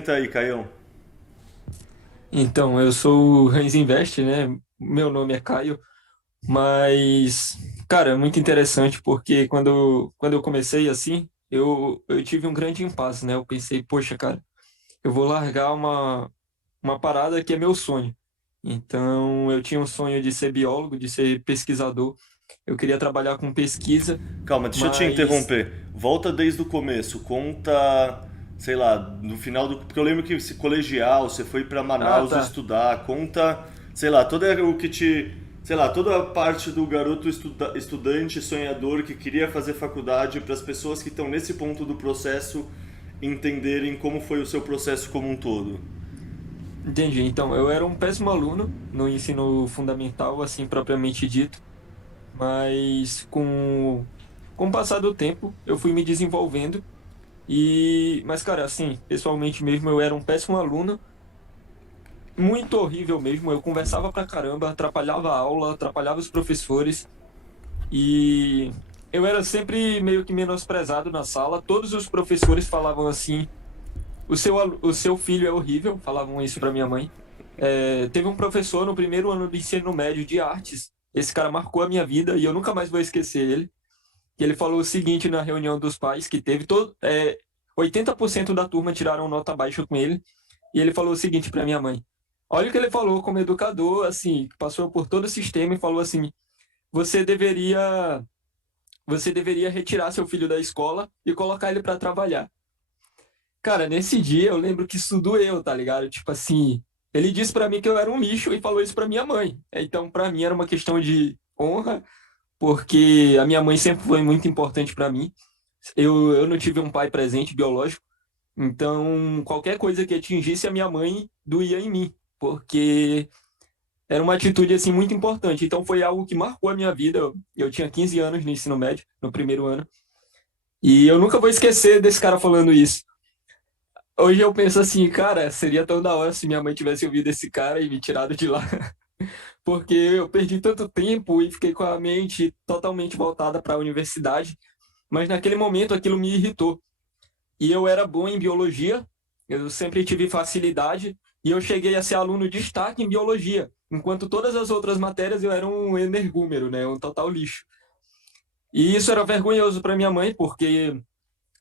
Tá aí, Caião. Então, eu sou o Rãs Invest, né? Meu nome é Caio, mas, cara, é muito interessante porque quando eu comecei assim, eu tive um grande impasse, né? Eu pensei, poxa, cara, eu vou largar uma parada que é meu sonho. Então, eu tinha um sonho de ser biólogo, de ser pesquisador, eu queria trabalhar com pesquisa, Calma, deixa eu te mas. interromper. Volta desde o começo. Conta, sei lá, no final do. Porque eu lembro que esse colegial, você foi pra Ah, Manaus tá. estudar. Conta, sei lá, todo o que te. Sei lá, toda a parte do garoto estudante sonhador que queria fazer faculdade para as pessoas que estão nesse ponto do processo entenderem como foi o seu processo como um todo. Entendi. Então, eu era um péssimo aluno no ensino fundamental, assim, propriamente dito. Mas com o passar do tempo eu fui me desenvolvendo mas cara, assim, pessoalmente mesmo eu era um péssimo aluno, muito horrível mesmo, eu conversava pra caramba, atrapalhava a aula, atrapalhava os professores e eu era sempre meio que menosprezado na sala, todos os professores falavam assim, o seu filho é horrível, falavam isso pra minha mãe. Teve um professor no primeiro ano do ensino médio de artes, esse cara marcou a minha vida e eu nunca mais vou esquecer ele. Que ele falou o seguinte na reunião dos pais, que teve 80% da turma tiraram nota baixa com ele, e ele falou o seguinte para minha mãe: olha o que ele falou como educador, assim, que passou por todo o sistema e falou assim: você deveria, você deveria retirar seu filho da escola e colocar ele para trabalhar. Cara, nesse dia eu lembro que isso doeu, tá ligado? Tipo assim, ele disse para mim que eu era um lixo e falou isso para minha mãe. Então, para mim era uma questão de honra, porque a minha mãe sempre foi muito importante para mim. Eu não tive um pai presente biológico, então qualquer coisa que atingisse a minha mãe doía em mim, porque era uma atitude assim muito importante. Então foi algo que marcou a minha vida. Eu tinha 15 anos no ensino médio, no primeiro ano, e eu nunca vou esquecer desse cara falando isso. Hoje eu penso assim, cara, seria tão da hora se minha mãe tivesse ouvido esse cara e me tirado de lá, porque eu perdi tanto tempo e fiquei com a mente totalmente voltada para a universidade, mas naquele momento aquilo me irritou. E eu era bom em biologia, eu sempre tive facilidade e eu cheguei a ser aluno de destaque em biologia, enquanto todas as outras matérias eu era um energúmero, né, um total lixo. E isso era vergonhoso para minha mãe, porque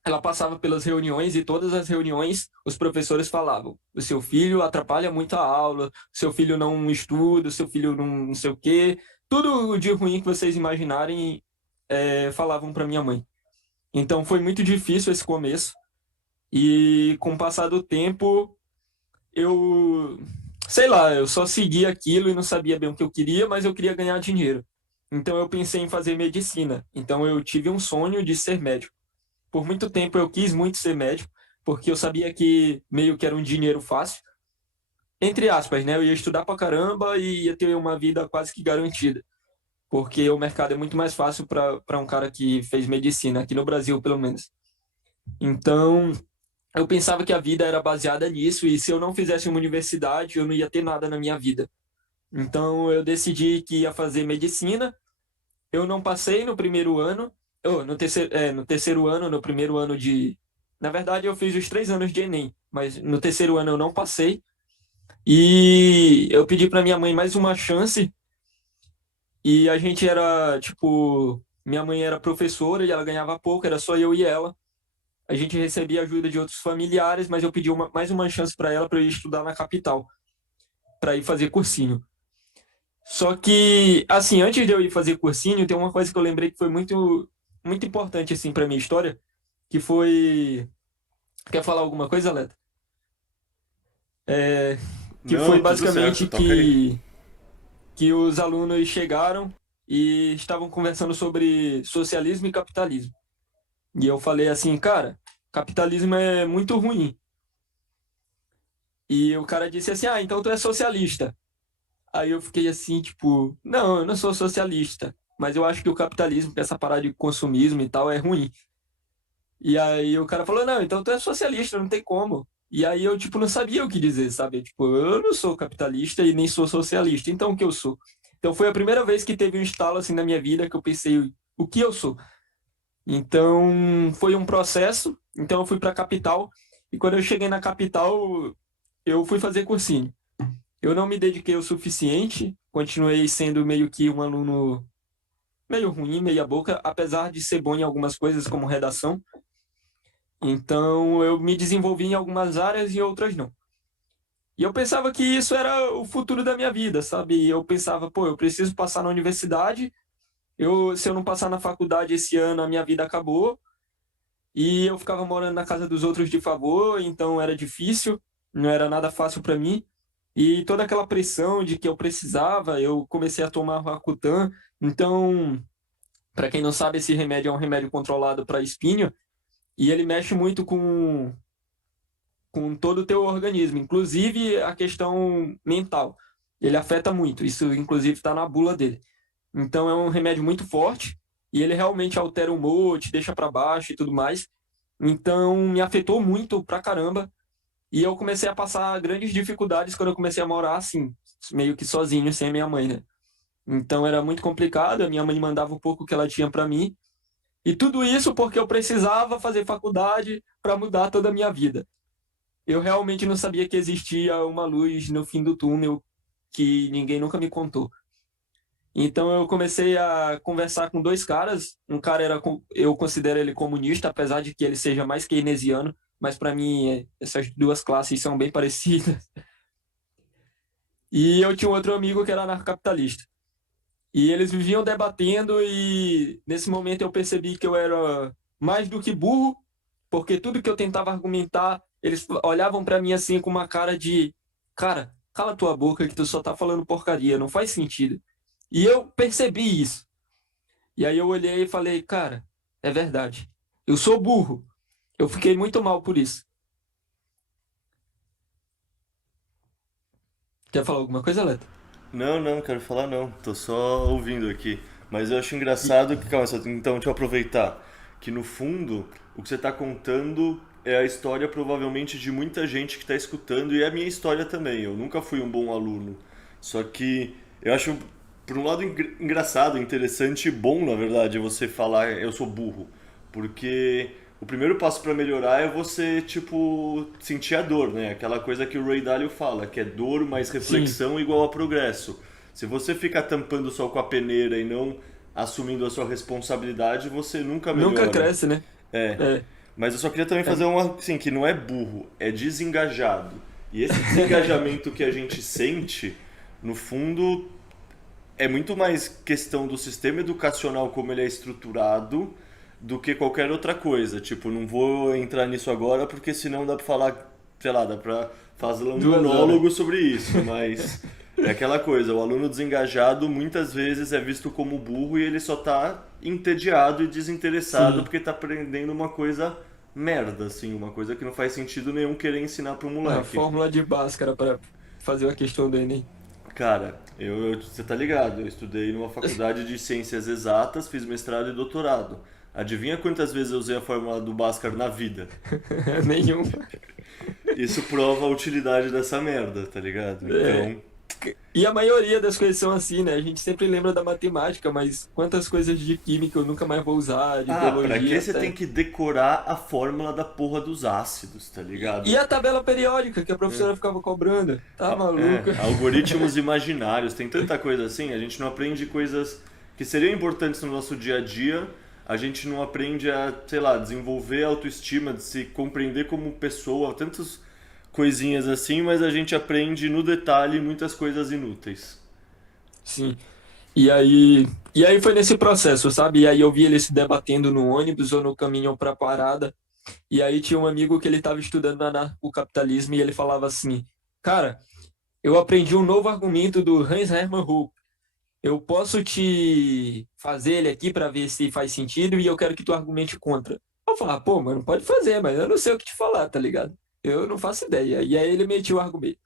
ela passava pelas reuniões e todas as reuniões os professores falavam: o seu filho atrapalha muito a aula, o seu filho não estuda, o seu filho não sei o quê. Tudo de ruim que vocês imaginarem, falavam para minha mãe. Então foi muito difícil esse começo. E com o passar do tempo, eu, sei lá, eu só seguia aquilo e não sabia bem o que eu queria, mas eu queria ganhar dinheiro. Então eu pensei em fazer medicina. Então eu tive um sonho de ser médico. Por muito tempo eu quis muito ser médico, porque eu sabia que meio que era um dinheiro fácil. Entre aspas, né? Eu ia estudar pra caramba e ia ter uma vida quase que garantida. Porque o mercado é muito mais fácil para um cara que fez medicina, aqui no Brasil, pelo menos. Então, eu pensava que a vida era baseada nisso e se eu não fizesse uma universidade, eu não ia ter nada na minha vida. Então eu decidi que ia fazer medicina. Eu não passei no primeiro ano, no terceiro ano, no primeiro ano de. Na verdade, eu fiz os 3 anos de Enem, mas no terceiro ano eu não passei. E eu pedi para minha mãe mais uma chance. E a gente era, tipo, minha mãe era professora e ela ganhava pouco, era só eu e ela. A gente recebia ajuda de outros familiares, mas eu pedi mais uma chance para ela para eu ir estudar na capital, para ir fazer cursinho. Só que, assim, antes de eu ir fazer cursinho, tem uma coisa que eu lembrei que foi muito importante, assim, para minha história, que foi. Quer falar alguma coisa, Leta? É, que foi Não, tudo certo, basicamente toca aí. que os alunos chegaram e estavam conversando sobre socialismo e capitalismo. E eu falei assim, cara, capitalismo é muito ruim. E o cara disse assim, ah, então tu é socialista. Aí eu fiquei assim, tipo, não, eu não sou socialista, mas eu acho que o capitalismo, que essa parada de consumismo e tal, é ruim. E aí o cara falou, não, então tu é socialista, não tem como. E aí eu, tipo, não sabia o que dizer, sabe? Tipo, eu não sou capitalista e nem sou socialista, então o que eu sou? Então foi a primeira vez que teve um estalo assim na minha vida que eu pensei, o que eu sou? Então foi um processo, então eu fui para a capital E quando eu cheguei na capital, eu fui fazer cursinho. Eu não me dediquei o suficiente, continuei sendo meio que um aluno meio ruim, meia boca, apesar de ser bom em algumas coisas como redação. Então eu me desenvolvi em algumas áreas e outras não. E eu pensava que isso era o futuro da minha vida, sabe? E eu pensava, pô, eu preciso passar na universidade. Se eu não passar na faculdade esse ano, a minha vida acabou. E eu ficava morando na casa dos outros de favor, então era difícil, não era nada fácil para mim. E toda aquela pressão de que eu precisava, eu comecei a tomar Rakutan. Então, para quem não sabe, esse remédio é um remédio controlado para espinho e ele mexe muito com todo o teu organismo, inclusive a questão mental. Ele afeta muito, isso inclusive está na bula dele. Então é um remédio muito forte e ele realmente altera o humor, te deixa para baixo e tudo mais. Então me afetou muito pra caramba e eu comecei a passar grandes dificuldades quando eu comecei a morar assim, meio que sozinho, sem a minha mãe, né? Então era muito complicado, a minha mãe mandava o pouco que ela tinha para mim. E tudo isso porque eu precisava fazer faculdade para mudar toda a minha vida. Eu realmente não sabia que existia uma luz no fim do túnel que ninguém nunca me contou. Então eu comecei a conversar com dois caras. Um cara eu considero ele comunista, apesar de que ele seja mais keynesiano, mas para mim essas duas classes são bem parecidas. E eu tinha um outro amigo que era anarcocapitalista. E eles viviam debatendo e nesse momento eu percebi que eu era mais do que burro, porque tudo que eu tentava argumentar, eles olhavam para mim assim com uma cara de, cara, cala tua boca que tu só tá falando porcaria, não faz sentido. E eu percebi isso. E aí eu olhei e falei, cara, é verdade. Eu sou burro. Eu fiquei muito mal por isso. Quer falar alguma coisa, Leto? Não, não, quero falar não. Tô só ouvindo aqui. Mas eu acho E- engraçado que, calma, então deixa eu aproveitar. Que no fundo, o que você tá contando é a história provavelmente de muita gente que tá escutando e é a minha história também. Eu nunca fui um bom aluno. Só que eu acho, por um lado, engraçado, interessante e bom, na verdade, você falar eu sou burro. Porque o primeiro passo para melhorar é você, tipo, sentir a dor, né? Aquela coisa que o Ray Dalio fala, que é dor mais Sim, reflexão igual a progresso. Se você ficar tampando o sol com a peneira e não assumindo a sua responsabilidade, você nunca nunca melhora. cresce, né? É. É, Mas eu só queria também é, fazer uma, assim, que não é burro, é desengajado. E esse desengajamento que a gente sente, no fundo, é muito mais questão do sistema educacional como ele é estruturado do que qualquer outra coisa. Tipo, não vou entrar nisso agora porque senão dá pra falar, sei lá, dá pra fazer um 2 horas. monólogo sobre isso, mas é aquela coisa, o aluno desengajado muitas vezes é visto como burro e ele só tá entediado e desinteressado Sim, porque tá aprendendo uma coisa merda, assim, uma coisa que não faz sentido nenhum querer ensinar pro a moleque. fórmula de Bhaskara para fazer a questão do Enem. Cara, você tá ligado, eu estudei numa faculdade de ciências exatas, fiz mestrado e doutorado. Adivinha quantas vezes eu usei a fórmula do Bhaskara na vida? Nenhum. Isso prova a utilidade dessa merda, tá ligado? É, Então, e a maioria das coisas são assim, né? A gente sempre lembra da matemática, mas quantas coisas de química eu nunca mais vou usar, de pra que biologia você tem até. que decorar a fórmula da porra dos ácidos, tá E ligado? a tabela periódica que a professora ficava cobrando. Tá maluco? Algoritmos imaginários, tem tanta coisa assim, a gente não aprende coisas que seriam importantes no nosso dia a dia, a gente não aprende a, sei lá, desenvolver autoestima, de se compreender como pessoa, tantas coisinhas assim, mas a gente aprende no detalhe muitas coisas inúteis. Sim. E aí foi nesse processo, sabe? E aí eu vi eles se debatendo no ônibus ou no caminho para a parada. E aí tinha um amigo que ele estava estudando anarcocapitalismo e ele falava assim: Cara, eu aprendi um novo argumento do Hans Hermann Hoppe. Eu posso te fazer ele aqui para ver se faz sentido e eu quero que tu argumente contra. Eu falar, pô, mano, pode fazer, mas eu não sei o que te falar, tá ligado? Eu não faço ideia. E aí ele metia o argumento.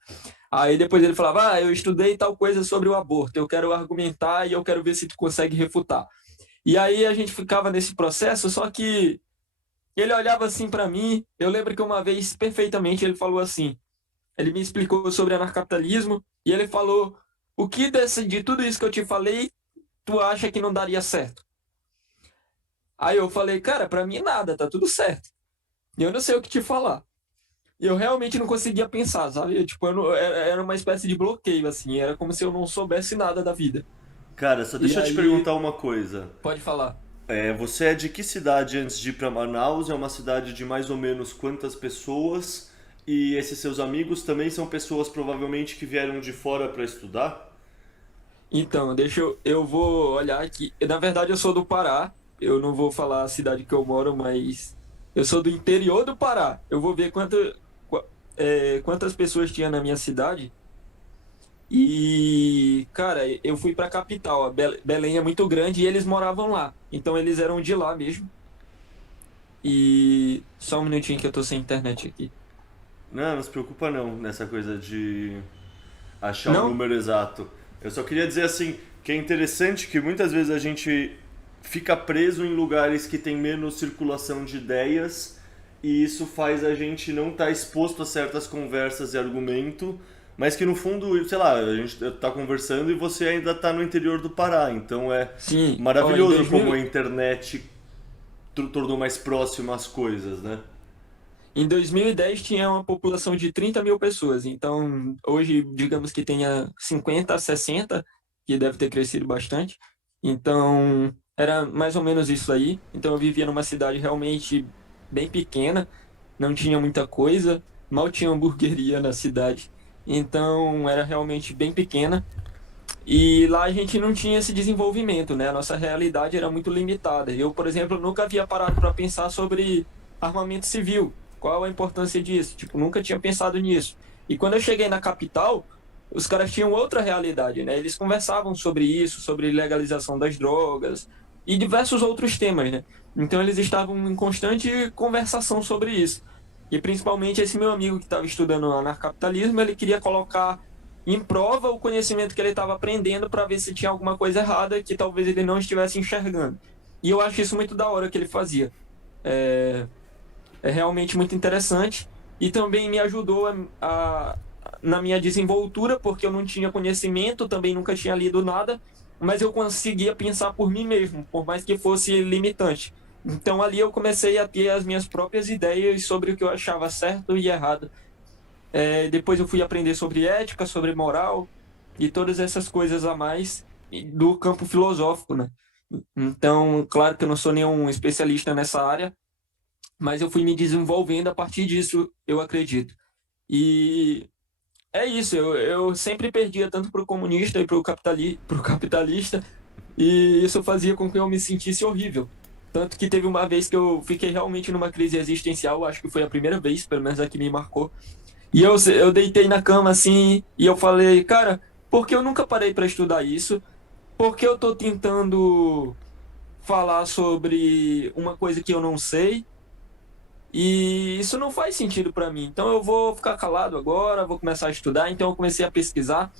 Aí depois ele falava, eu estudei tal coisa sobre o aborto, eu quero argumentar e eu quero ver se tu consegue refutar. E aí a gente ficava nesse processo, só que ele olhava assim para mim, eu lembro que uma vez perfeitamente ele falou assim, ele me explicou sobre anarcapitalismo e ele falou, o que de tudo isso que eu te falei, tu acha que não daria certo? Aí eu falei, cara, para mim nada, tá tudo certo. E eu não sei o que te falar. eu realmente não conseguia pensar, sabe? Tipo, era uma espécie de bloqueio, assim, era como se eu não soubesse nada da vida. Cara, só E deixa eu te aí, perguntar uma coisa. pode falar. Você é de que cidade antes de ir pra Manaus? É uma cidade de mais ou menos quantas pessoas? E esses seus amigos também são pessoas provavelmente que vieram de fora para estudar? Então, eu vou olhar aqui. Na verdade, eu sou do Pará. Eu não vou falar a cidade que eu moro, mas eu sou do interior do Pará. Eu vou ver quantas pessoas tinha na minha cidade. E, cara, eu fui pra capital. Belém é muito grande e eles moravam lá. Então, eles eram de lá mesmo. E só um minutinho que eu tô sem internet aqui. Não, não se preocupa não nessa coisa de achar o Não? número exato. Eu só queria dizer assim que é interessante que muitas vezes a gente fica preso em lugares que tem menos circulação de ideias e isso faz a gente não estar exposto a certas conversas e argumento, mas que no fundo, sei lá, a gente tá conversando e você ainda tá no interior do Pará, então é Sim. Ó, maravilhoso como a internet tornou mais próximo as coisas, né? em 2010 tinha uma população de 30 mil pessoas. Então, hoje, digamos que tenha 50, 60, que deve ter crescido bastante. Então, era mais ou menos isso aí. Então, eu vivia numa cidade realmente bem pequena, não tinha muita coisa, mal tinha hamburgueria na cidade. Então, era realmente bem pequena. E lá a gente não tinha esse desenvolvimento, né? A nossa realidade era muito limitada. Eu, por exemplo, nunca havia parado para pensar sobre armamento civil. Qual a importância disso? Tipo, nunca tinha pensado nisso. E quando eu cheguei na capital, os caras tinham outra realidade, né? Eles conversavam sobre isso, sobre legalização das drogas e diversos outros temas, né? Então eles estavam em constante conversação sobre isso. E principalmente esse meu amigo que estava estudando anarcapitalismo, ele queria colocar em prova o conhecimento que ele estava aprendendo para ver se tinha alguma coisa errada que talvez ele não estivesse enxergando. E eu acho isso muito da hora que ele fazia. É, é realmente muito interessante e também me ajudou na minha desenvoltura, porque eu não tinha conhecimento, também nunca tinha lido nada, mas eu conseguia pensar por mim mesmo, por mais que fosse limitante. Então ali eu comecei a ter as minhas próprias ideias sobre o que eu achava certo e errado. Depois eu fui aprender sobre ética, sobre moral e todas essas coisas a mais do campo filosófico, né? Então, claro que eu não sou nenhum especialista nessa área, mas eu fui me desenvolvendo a partir disso, eu acredito. E é isso, eu sempre perdia tanto para o comunista e para o capitalista, e isso fazia com que eu me sentisse horrível. Tanto que teve uma vez que eu fiquei realmente numa crise existencial, acho que foi a primeira vez, pelo menos a que me marcou. E eu deitei na cama assim, e eu falei, cara, por que eu nunca parei para estudar isso? Por que eu tô tentando falar sobre uma coisa que eu não sei? E isso não faz sentido para mim. Então eu vou ficar calado agora, vou começar a estudar. Então eu comecei a pesquisar.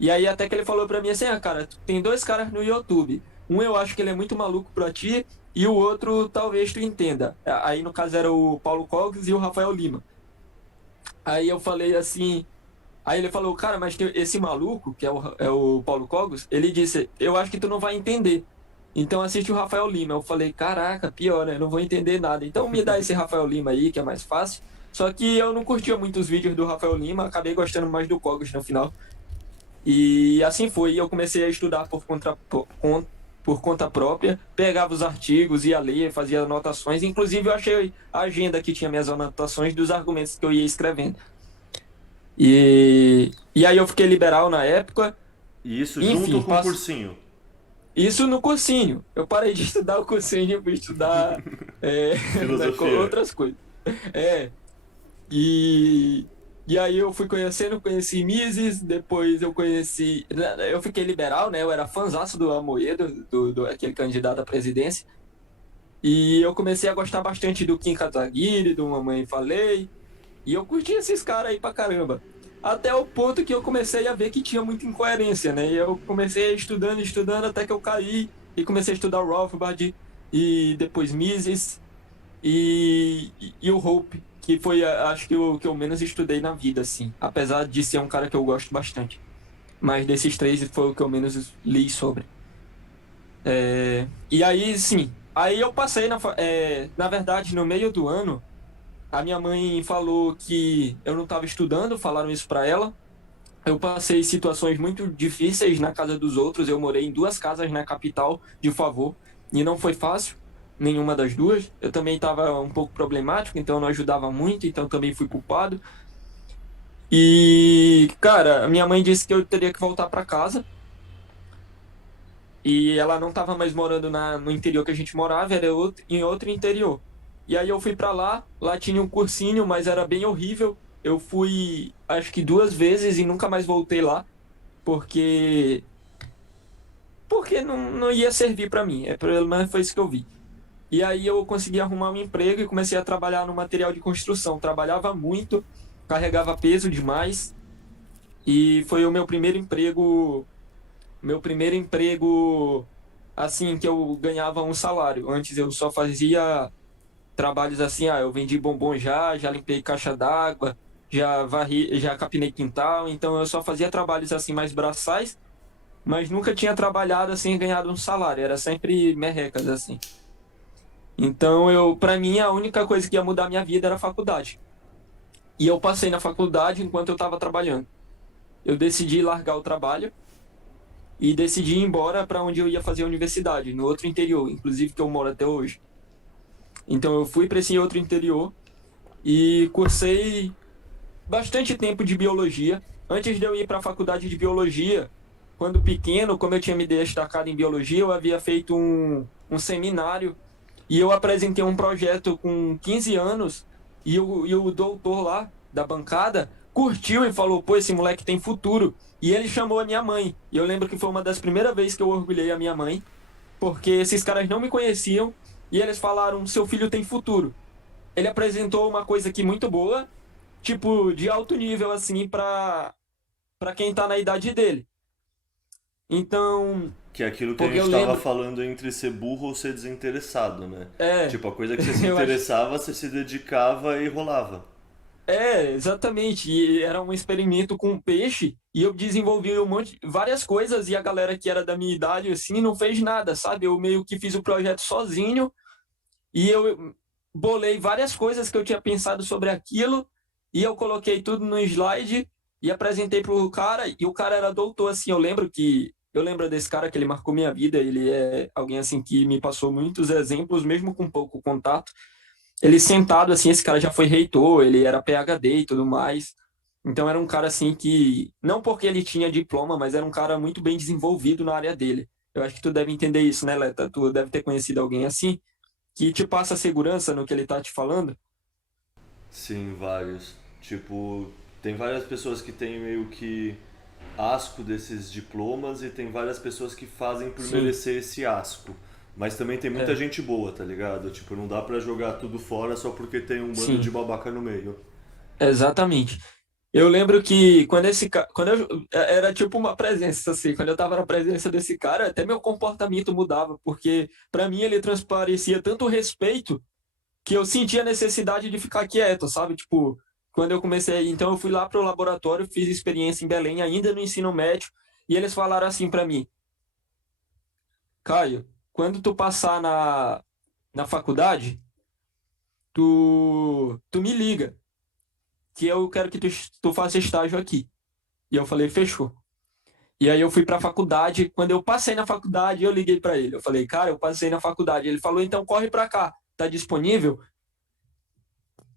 E aí até que ele falou para mim assim: "Ah, cara, tem dois caras no YouTube. Um eu acho que ele é muito maluco para ti e o outro talvez tu entenda". Aí no caso era o Paulo Cogos e o Rafael Lima. Aí eu falei assim, aí ele falou: "Cara, mas esse maluco, que é o Paulo Cogos, ele disse: "Eu acho que tu não vai entender". Então assiste o Rafael Lima. Eu falei, caraca, pior, né? Não vou entender nada. Então me dá esse Rafael Lima aí, que é mais fácil. Só que eu não curtia muito os vídeos do Rafael Lima, acabei gostando mais do Cogos no final. E assim foi. Eu comecei a estudar por conta própria, pegava os artigos, ia ler, fazia anotações. Inclusive, eu achei a agenda que tinha minhas anotações dos argumentos que eu ia escrevendo. E aí eu fiquei liberal na época. E isso junto Enfim, com o cursinho. isso no cursinho. Eu parei de estudar o cursinho para estudar Filosofia. outras coisas. É, e, e aí eu fui conheci Mises, depois eu conheci. Eu fiquei liberal, né? Eu era fãzaço do Amoedo, aquele candidato à presidência. E eu comecei a gostar bastante do Kim Kataguiri, do Mamãe Falei. E eu curti esses caras aí pra caramba. Até o ponto que eu comecei a ver que tinha muita incoerência, né? E eu comecei estudando, estudando, até que eu caí e comecei a estudar o Rothbard e depois Mises e o Hope, que foi, acho que o que eu menos estudei na vida, assim. Apesar de ser um cara que eu gosto bastante. Mas desses três foi o que eu menos li sobre. E aí, sim. Aí eu passei, na verdade, no meio do ano. A minha mãe falou que eu não estava estudando, falaram isso para ela. Eu passei situações muito difíceis na casa dos outros. Eu morei em duas casas na capital, de favor, e não foi fácil, nenhuma das duas. Eu também estava um pouco problemático, então eu não ajudava muito, então também fui culpado. E, cara, a minha mãe disse que eu teria que voltar para casa. E ela não estava mais morando no interior que a gente morava, era em outro interior. E aí eu fui para lá tinha um cursinho, mas era bem horrível. Eu fui, acho que duas vezes e nunca mais voltei lá, porque não ia servir para mim. É, pelo menos foi isso que eu vi. E aí eu consegui arrumar um emprego e comecei a trabalhar no material de construção. Trabalhava muito, carregava peso demais e foi o meu primeiro emprego assim que eu ganhava um salário. Antes eu só fazia trabalhos assim, eu vendi bombom já limpei caixa d'água, já varri, já capinei quintal, então eu só fazia trabalhos assim mais braçais, mas nunca tinha trabalhado assim e ganhado um salário, era sempre merrecas assim. Então para mim a única coisa que ia mudar a minha vida era a faculdade. E eu passei na faculdade enquanto eu estava trabalhando. Eu decidi largar o trabalho e decidi ir embora para onde eu ia fazer a universidade, no outro interior, inclusive que eu moro até hoje. Então eu fui para esse outro interior e cursei bastante tempo de biologia. Antes de eu ir para a faculdade de biologia, quando pequeno, como eu tinha me destacado em biologia, eu havia feito um seminário e eu apresentei um projeto com 15 anos e o doutor lá da bancada curtiu e falou: pô, esse moleque tem futuro. E ele chamou a minha mãe. E eu lembro que foi uma das primeiras vezes que eu orgulhei a minha mãe, porque esses caras não me conheciam e eles falaram: seu filho tem futuro. Ele apresentou uma coisa aqui muito boa, tipo, de alto nível, assim, para quem tá na idade dele. Então, Que é aquilo que a porque gente eu tava lembro, falando entre ser burro ou ser desinteressado, né? é, Tipo, a coisa que você se eu acho, interessava, você se dedicava e rolava. exatamente, e era um experimento com peixe, e eu desenvolvi várias coisas, e a galera que era da minha idade, assim, não fez nada, sabe? Eu meio que fiz o projeto sozinho, e eu bolei várias coisas que eu tinha pensado sobre aquilo, e eu coloquei tudo no slide e apresentei pro cara, e o cara era doutor, assim, eu lembro desse cara que ele marcou minha vida, ele é alguém assim que me passou muitos exemplos, mesmo com pouco contato. Ele sentado assim, esse cara já foi reitor, ele era PhD e tudo mais. Então era um cara assim que, não porque ele tinha diploma, mas era um cara muito bem desenvolvido na área dele. Eu acho que tu deve entender isso, né, Leta? Tu deve ter conhecido alguém assim que te passa segurança no que ele tá te falando? Sim, vários. Tipo, tem várias pessoas que têm meio que asco desses diplomas e tem várias pessoas que fazem por Sim, merecer esse asco. Mas também tem muita é, gente boa, tá ligado? Tipo, não dá pra jogar tudo fora só porque tem um bando de sim, babaca no meio. exatamente. Eu lembro que quando era tipo uma presença assim, quando eu tava na presença desse cara, até meu comportamento mudava, porque pra mim ele transparecia tanto respeito que eu sentia a necessidade de ficar quieto, sabe? Tipo, quando eu comecei, então eu fui lá pro laboratório, fiz experiência em Belém, ainda no ensino médio, e eles falaram assim pra mim: Caio, quando tu passar na faculdade, tu me liga, que eu quero que tu faça estágio aqui. E eu falei: fechou. E aí eu fui pra faculdade, quando eu passei na faculdade, eu liguei pra ele. Eu falei: cara, eu passei na faculdade. Ele falou: então corre pra cá, tá disponível?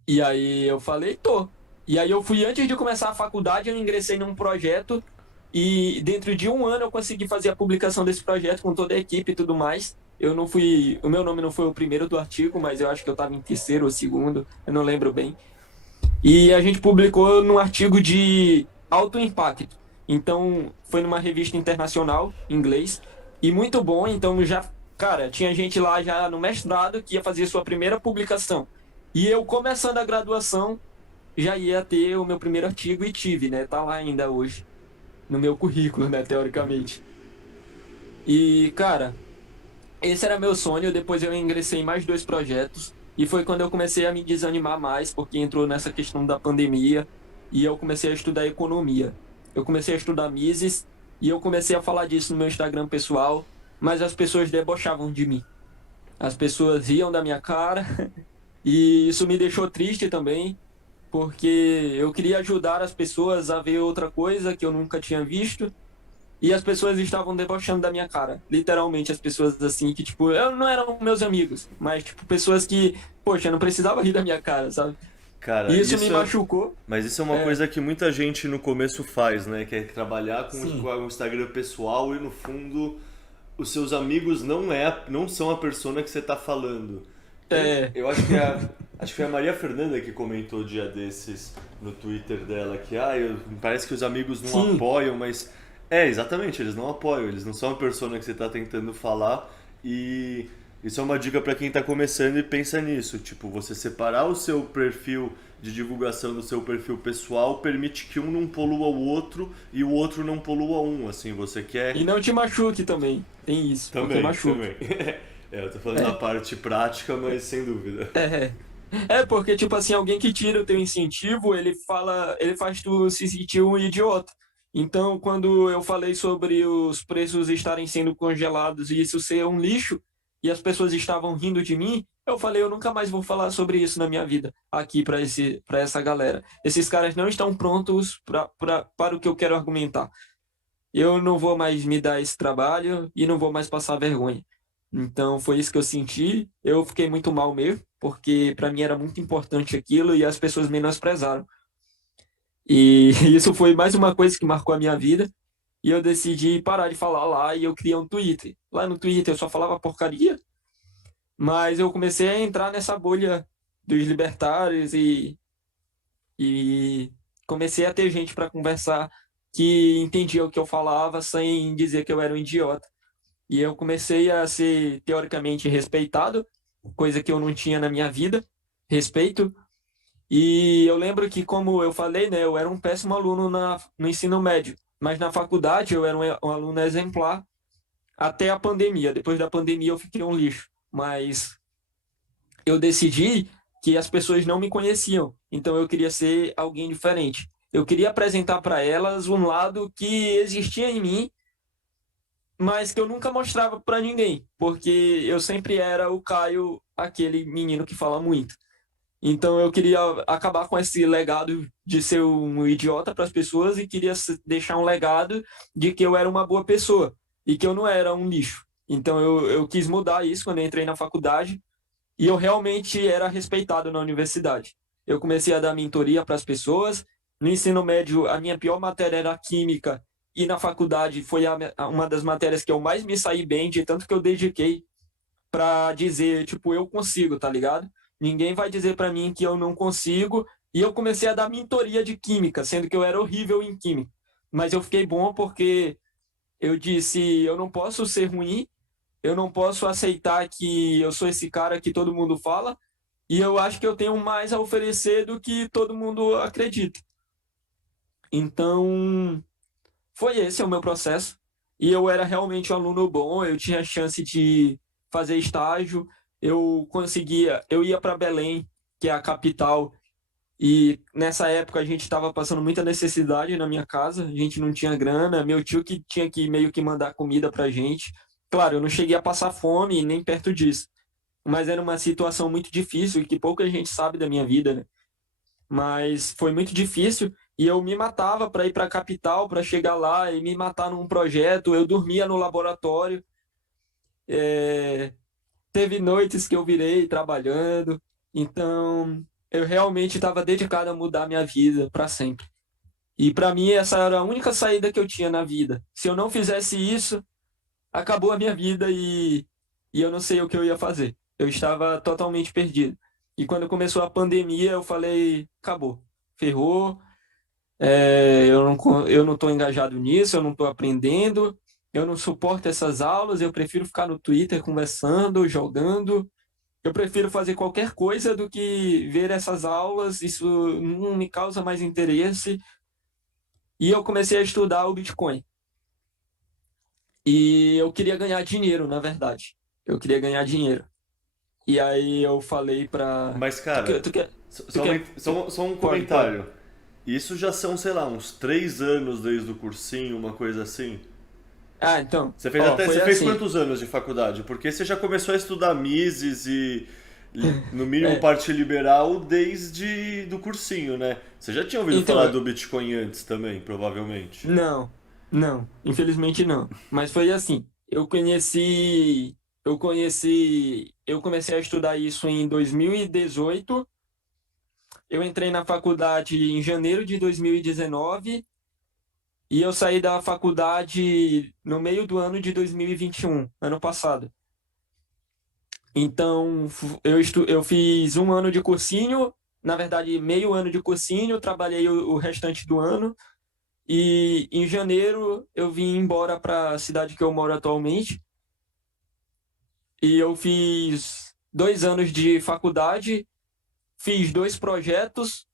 E aí eu falei: tô. E aí eu fui, antes de começar a faculdade, eu ingressei num projeto e dentro de um ano eu consegui fazer a publicação desse projeto com toda a equipe e tudo mais. Eu não fui, o meu nome não foi o primeiro do artigo, mas eu acho que eu estava em terceiro ou segundo, eu não lembro bem. E a gente publicou num artigo de alto impacto. Então, foi numa revista internacional, em inglês, e muito bom. Então, já, cara, tinha gente lá já no mestrado que ia fazer sua primeira publicação. E eu, começando a graduação, já ia ter o meu primeiro artigo e tive, né? Tá lá ainda hoje, no meu currículo, né, teoricamente. E, cara, esse era meu sonho. Depois eu ingressei em mais dois projetos. E foi quando eu comecei a me desanimar mais, porque entrou nessa questão da pandemia. E eu comecei a estudar economia. Eu comecei a estudar Mises. E eu comecei a falar disso no meu Instagram pessoal. Mas as pessoas debochavam de mim. As pessoas riam da minha cara. E isso me deixou triste também, porque eu queria ajudar as pessoas a ver outra coisa que eu nunca tinha visto. E as pessoas estavam debochando da minha cara. Literalmente, as pessoas assim, que, tipo, eu não eram meus amigos, mas, tipo, pessoas que, poxa, eu não precisava rir da minha cara, sabe? Cara, E isso me machucou. mas isso é uma É, coisa que muita gente no começo faz, né? Que é trabalhar com sim. o Instagram pessoal e no fundo os seus amigos não são a persona que você tá falando. É, Eu acho que foi a Maria Fernanda que comentou dia desses no Twitter dela que parece que os amigos não sim. apoiam, mas exatamente, eles não apoiam, eles não são a persona que você tá tentando falar e isso é uma dica para quem tá começando e pensa nisso, tipo, você separar o seu perfil de divulgação do seu perfil pessoal permite que um não polua o outro e o outro não polua um, assim, você E quer não te machuque também. Tem isso, porque também, machuca. também. Eu tô falando da É, parte prática, mas sem dúvida. é. É porque, tipo assim, alguém que tira o teu incentivo, ele fala, ele faz tu se sentir um idiota. Então, quando eu falei sobre os preços estarem sendo congelados e isso ser um lixo, e as pessoas estavam rindo de mim, eu falei, eu nunca mais vou falar sobre isso na minha vida, aqui para essa galera. Esses caras não estão prontos para o que eu quero argumentar. Eu não vou mais me dar esse trabalho e não vou mais passar vergonha. Então foi isso que eu senti. Eu fiquei muito mal mesmo, porque para mim era muito importante aquilo e as pessoas menosprezaram. E isso foi mais uma coisa que marcou a minha vida. E eu decidi parar de falar lá e eu criei um Twitter. Lá no Twitter eu só falava porcaria, mas eu comecei a entrar nessa bolha dos libertários e comecei a ter gente para conversar que entendia o que eu falava sem dizer que eu era um idiota. E eu comecei a ser teoricamente respeitado, coisa que eu não tinha na minha vida, respeito. E eu lembro que, como eu falei, né, eu era um péssimo aluno no ensino médio, mas na faculdade eu era um aluno exemplar até a pandemia. Depois da pandemia eu fiquei um lixo, mas eu decidi que as pessoas não me conheciam, então eu queria ser alguém diferente. Eu queria apresentar para elas um lado que existia em mim mas que eu nunca mostrava para ninguém, porque eu sempre era o Caio, aquele menino que fala muito. Então eu queria acabar com esse legado de ser um idiota para as pessoas e queria deixar um legado de que eu era uma boa pessoa e que eu não era um lixo. Então eu quis mudar isso quando eu entrei na faculdade e eu realmente era respeitado na universidade. Eu comecei a dar mentoria para as pessoas. No ensino médio, a minha pior matéria era química, e na faculdade foi uma das matérias que eu mais me saí bem, de tanto que eu dediquei para dizer, tipo, eu consigo, tá ligado? Ninguém vai dizer para mim que eu não consigo. E eu comecei a dar mentoria de química, sendo que eu era horrível em química. Mas eu fiquei bom porque eu disse, eu não posso ser ruim, eu não posso aceitar que eu sou esse cara que todo mundo fala, e eu acho que eu tenho mais a oferecer do que todo mundo acredita. Então, foi esse o meu processo. E eu era realmente um aluno bom, eu tinha chance de fazer estágio, eu conseguia, eu ia para Belém, que é a capital, e nessa época a gente estava passando muita necessidade na minha casa, a gente não tinha grana, meu tio que tinha que meio que mandar comida pra gente. Claro, eu não cheguei a passar fome nem perto disso, mas era uma situação muito difícil e que pouca gente sabe da minha vida, né? Mas foi muito difícil e eu me matava para ir para a capital, para chegar lá e me matar num projeto. Eu dormia no laboratório. É, teve noites que eu virei trabalhando. Então, eu realmente estava dedicado a mudar minha vida para sempre. E para mim, essa era a única saída que eu tinha na vida. Se eu não fizesse isso, acabou a minha vida e eu não sei o que eu ia fazer. Eu estava totalmente perdido. E quando começou a pandemia, eu falei: acabou, ferrou, eu não estou engajado nisso, eu não estou aprendendo, eu não suporto essas aulas, eu prefiro ficar no Twitter conversando, jogando. Eu prefiro fazer qualquer coisa do que ver essas aulas, isso não me causa mais interesse. E eu comecei a estudar o Bitcoin. E eu queria ganhar dinheiro, na verdade. Eu queria ganhar dinheiro. E aí eu falei pra. Mas, cara, Tu quer, só um pode. comentário. Isso já são, sei lá, uns 3 anos desde o cursinho, uma coisa assim. Ah, então, Você fez ó, até, foi você fez assim. quantos anos de faculdade? Porque você já começou a estudar Mises No mínimo É, parte liberal desde do cursinho, né? Você já tinha ouvido falar então, do Bitcoin antes também, provavelmente. não, não, infelizmente não. Mas foi assim, eu comecei a estudar isso em 2018. Eu entrei na faculdade em janeiro de 2019 e eu saí da faculdade no meio do ano de 2021, ano passado. Então, eu fiz um ano de cursinho, na verdade, meio ano de cursinho, trabalhei o restante do ano. E em janeiro eu vim embora para a cidade que eu moro atualmente. E eu fiz 2 anos de faculdade, fiz 2 projetos.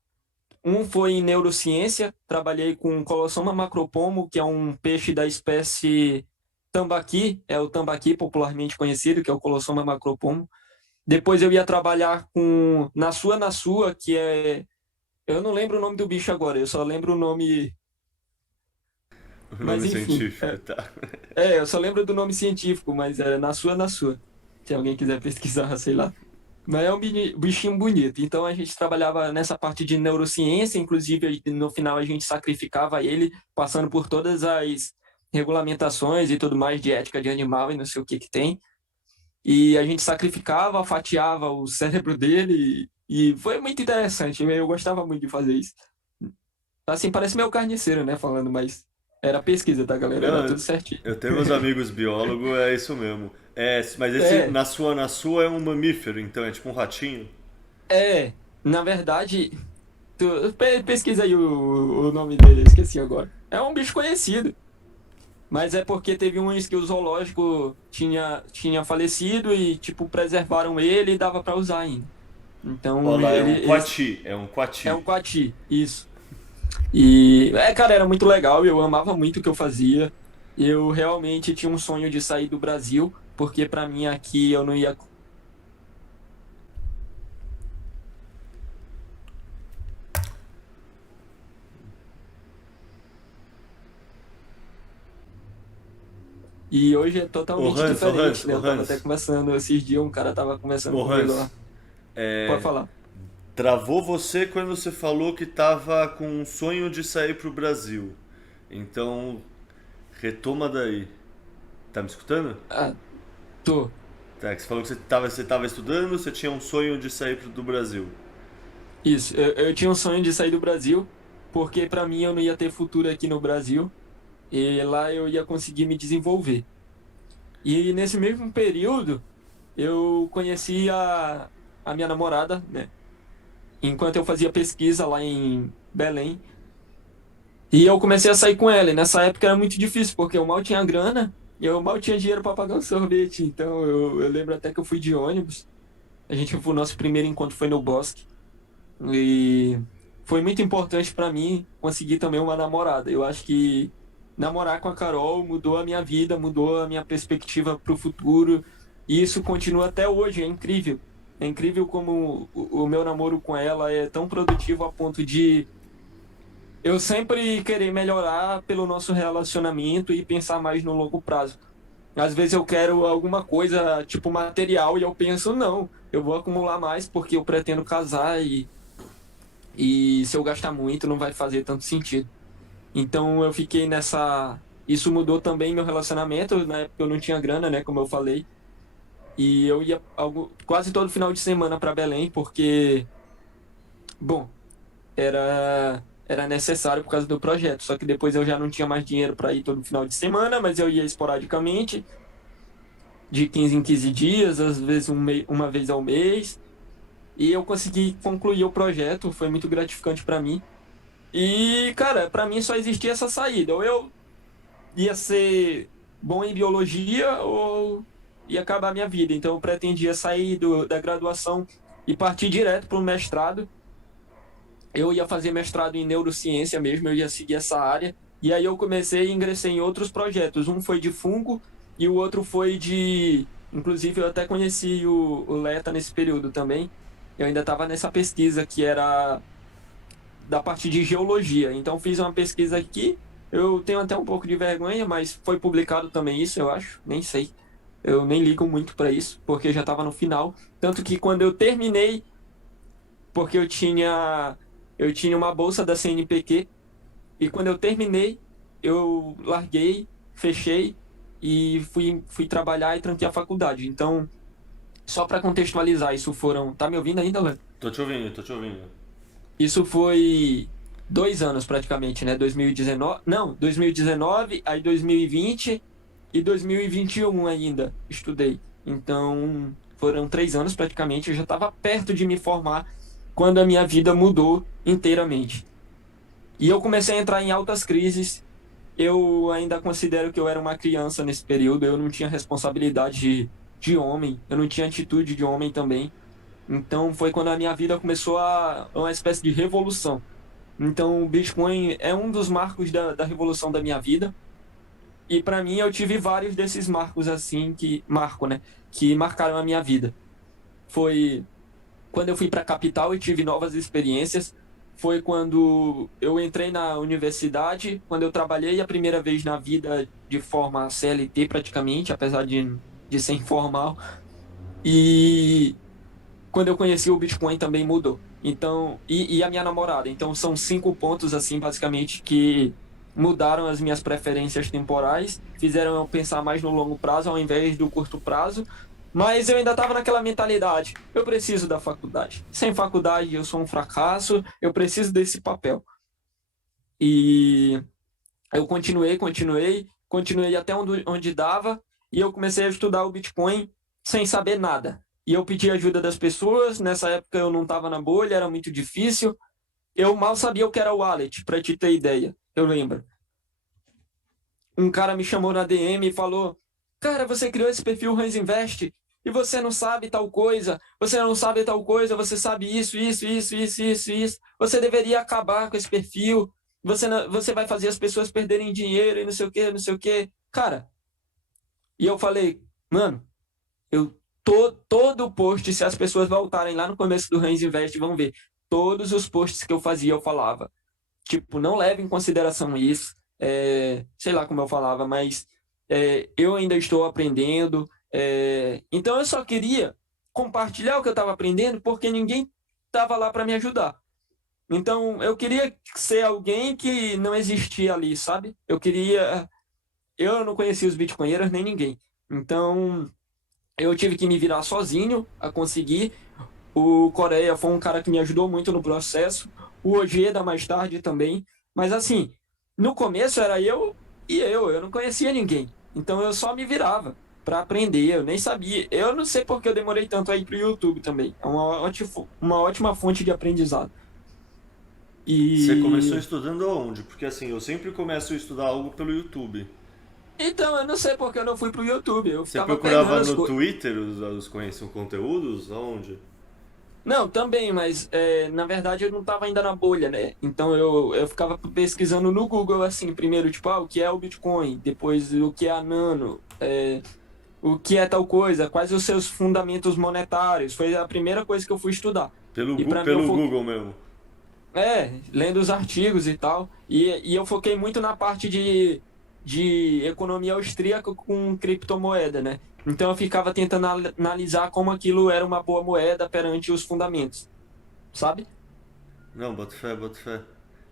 Um foi em neurociência, trabalhei com Colossoma macropomo, que é um peixe da espécie tambaqui, é o tambaqui popularmente conhecido, que é o Colossoma macropomo. Depois eu ia trabalhar com na sua, que é. Eu não lembro o nome do bicho agora, eu só lembro o nome. O Mas nome enfim, científico, tá? eu só lembro do nome científico, mas é na sua. Se alguém quiser pesquisar, sei lá. Mas é um bichinho bonito. Então a gente trabalhava nessa parte de neurociência, inclusive no final a gente sacrificava ele, passando por todas as regulamentações e tudo mais de ética de animal e não sei o que que tem. E a gente sacrificava, fatiava o cérebro dele e foi muito interessante. Eu gostava muito de fazer isso. Assim, parece meio carniceiro, né, falando, mas era pesquisa, tá, galera? Era Não, tudo certinho. eu tenho meus amigos biólogos, é isso mesmo. É, mas esse É, na sua é um mamífero, então é tipo um ratinho. na verdade, pesquisa aí o nome dele, eu esqueci agora. É um bicho conhecido, mas é porque teve uns que o zoológico tinha falecido e, tipo, preservaram ele e dava pra usar ainda. Olha Então, lá, esse é um é coati. um coati, isso. E, cara, era muito legal, eu amava muito o que eu fazia. Eu realmente tinha um sonho de sair do Brasil, porque pra mim aqui eu não ia. E hoje é totalmente diferente, né? Ô Eu tava até Hans, conversando esses dias, um cara tava conversando ô comigo Hans, lá. Pode falar. travou você quando você falou que tava com um sonho de sair pro Brasil. Então, retoma daí. Tá me escutando? Ah, tô. Tá, que você falou que você tava estudando, você tinha um sonho de sair do Brasil. Isso. Eu tinha um sonho de sair do Brasil, porque pra mim eu não ia ter futuro aqui no Brasil e lá eu ia conseguir me desenvolver. E nesse mesmo período, eu conheci a minha namorada, né? Enquanto eu fazia pesquisa lá em Belém. E eu comecei a sair com ela. E nessa época era muito difícil, porque eu mal tinha grana e eu mal tinha dinheiro para pagar um sorvete. Então eu lembro até que eu fui de ônibus. O nosso primeiro encontro foi no Bosque. E foi muito importante para mim conseguir também uma namorada. Eu acho que namorar com a Carol mudou a minha vida, mudou a minha perspectiva para o futuro. E isso continua até hoje, é incrível. É incrível como o meu namoro com ela é tão produtivo a ponto de eu sempre querer melhorar pelo nosso relacionamento e pensar mais no longo prazo. Às vezes eu quero alguma coisa, tipo material, e eu penso, não, eu vou acumular mais porque eu pretendo casar e se eu gastar muito não vai fazer tanto sentido. Então eu fiquei nessa. Isso mudou também meu relacionamento, na época eu não tinha grana, né, como eu falei, e eu ia quase todo final de semana para Belém porque, bom, era necessário por causa do projeto. Só que depois eu já não tinha mais dinheiro para ir todo final de semana, mas eu ia esporadicamente, de 15 em 15 dias, às vezes uma vez ao mês. E eu consegui concluir o projeto, foi muito gratificante para mim. E, cara, para mim só existia essa saída. Ou eu ia ser bom em biologia ou ia acabar a minha vida. Então eu pretendia sair da graduação e partir direto para o mestrado. Eu ia fazer mestrado em neurociência mesmo, eu ia seguir essa área. E aí eu comecei e ingressei em outros projetos. Um foi de fungo e o outro foi de. Inclusive, eu até conheci o Leta nesse período também. Eu ainda estava nessa pesquisa que era da parte de geologia. Então, fiz uma pesquisa aqui. Eu tenho até um pouco de vergonha, mas foi publicado também isso, eu acho. Nem sei. eu nem ligo muito para isso, porque já estava no final. Tanto que quando eu terminei, porque eu tinha uma bolsa da CNPq, e quando eu terminei, eu larguei, fechei e fui trabalhar e tranquei a faculdade. Então, só para contextualizar, isso foram. Tá me ouvindo ainda, Léo? Tô te ouvindo, tô te ouvindo. Isso foi 2 anos praticamente, né? 2019, não, 2019, aí 2020 e 2021 ainda estudei. Então, foram 3 anos praticamente. Eu já estava perto de me formar quando a minha vida mudou inteiramente. E eu comecei a entrar em altas crises. Eu ainda considero que eu era uma criança nesse período. Eu não tinha responsabilidade de homem, eu não tinha atitude de homem também. Então, foi quando a minha vida começou uma espécie de revolução. Então, o Bitcoin é um dos marcos da revolução da minha vida. E para mim, eu tive vários desses marcos assim né, que marcaram a minha vida. Foi quando eu fui para a capital e tive novas experiências. Foi quando eu entrei na universidade, quando eu trabalhei a primeira vez na vida de forma CLT praticamente, apesar de ser informal. E quando eu conheci o Bitcoin também mudou. Então, e a minha namorada. Então, são 5 pontos, assim, basicamente, que mudaram as minhas preferências temporais, fizeram eu pensar mais no longo prazo ao invés do curto prazo. Mas eu ainda estava naquela mentalidade. Eu preciso da faculdade. Sem faculdade, eu sou um fracasso. Eu preciso desse papel. E eu continuei até onde dava, e eu comecei a estudar o Bitcoin sem saber nada. E eu pedi ajuda das pessoas, nessa época eu não estava na bolha, era muito difícil. Eu mal sabia o que era o wallet, para te ter ideia, eu lembro. Um cara me chamou na DM e falou: Cara, você criou esse perfil Hans Invest e você não sabe tal coisa, você não sabe tal coisa, você sabe isso, isso, isso, isso, isso, isso. Você deveria acabar com esse perfil. Você vai fazer as pessoas perderem dinheiro e não sei o que, não sei o que. Cara, e eu falei, mano, todo post, se as pessoas voltarem lá no começo do Hans Invest, vão ver. Todos os posts que eu fazia, eu falava. Tipo, não leve em consideração isso. Sei lá como eu falava, mas eu ainda estou aprendendo. Então eu só queria compartilhar o que eu estava aprendendo porque ninguém estava lá para me ajudar. Então eu queria ser alguém que não existia ali, sabe? Eu não conhecia os bitcoinheiros nem ninguém. Então eu tive que me virar sozinho a conseguir. O Coreia foi um cara que me ajudou muito no processo. O Ojeda mais tarde também. Mas assim, no começo era eu não conhecia ninguém. Então eu só me virava para aprender, eu nem sabia. Eu não sei porque eu demorei tanto a ir pro YouTube também. É uma ótima fonte de aprendizado. Você começou E estudando aonde? Porque assim, eu sempre começo a estudar algo pelo YouTube. então eu não sei porque eu não fui pro YouTube. Eu Você ficava pegando procurava as no coisas. Twitter os conteúdos? Aonde? Não, também, mas na verdade eu não estava ainda na bolha, né? Então eu ficava pesquisando no Google, assim, primeiro, tipo, o que é o Bitcoin, depois o que é a Nano, o que é tal coisa, quais os seus fundamentos monetários. Foi a primeira coisa que eu fui estudar. Pelo, E para mim eu pelo foquei, Google mesmo. lendo os artigos e tal, e eu foquei muito na parte de economia austríaca com criptomoeda, né? Então eu ficava tentando analisar como aquilo era uma boa moeda perante os fundamentos, sabe? Não, boto fé, boto fé.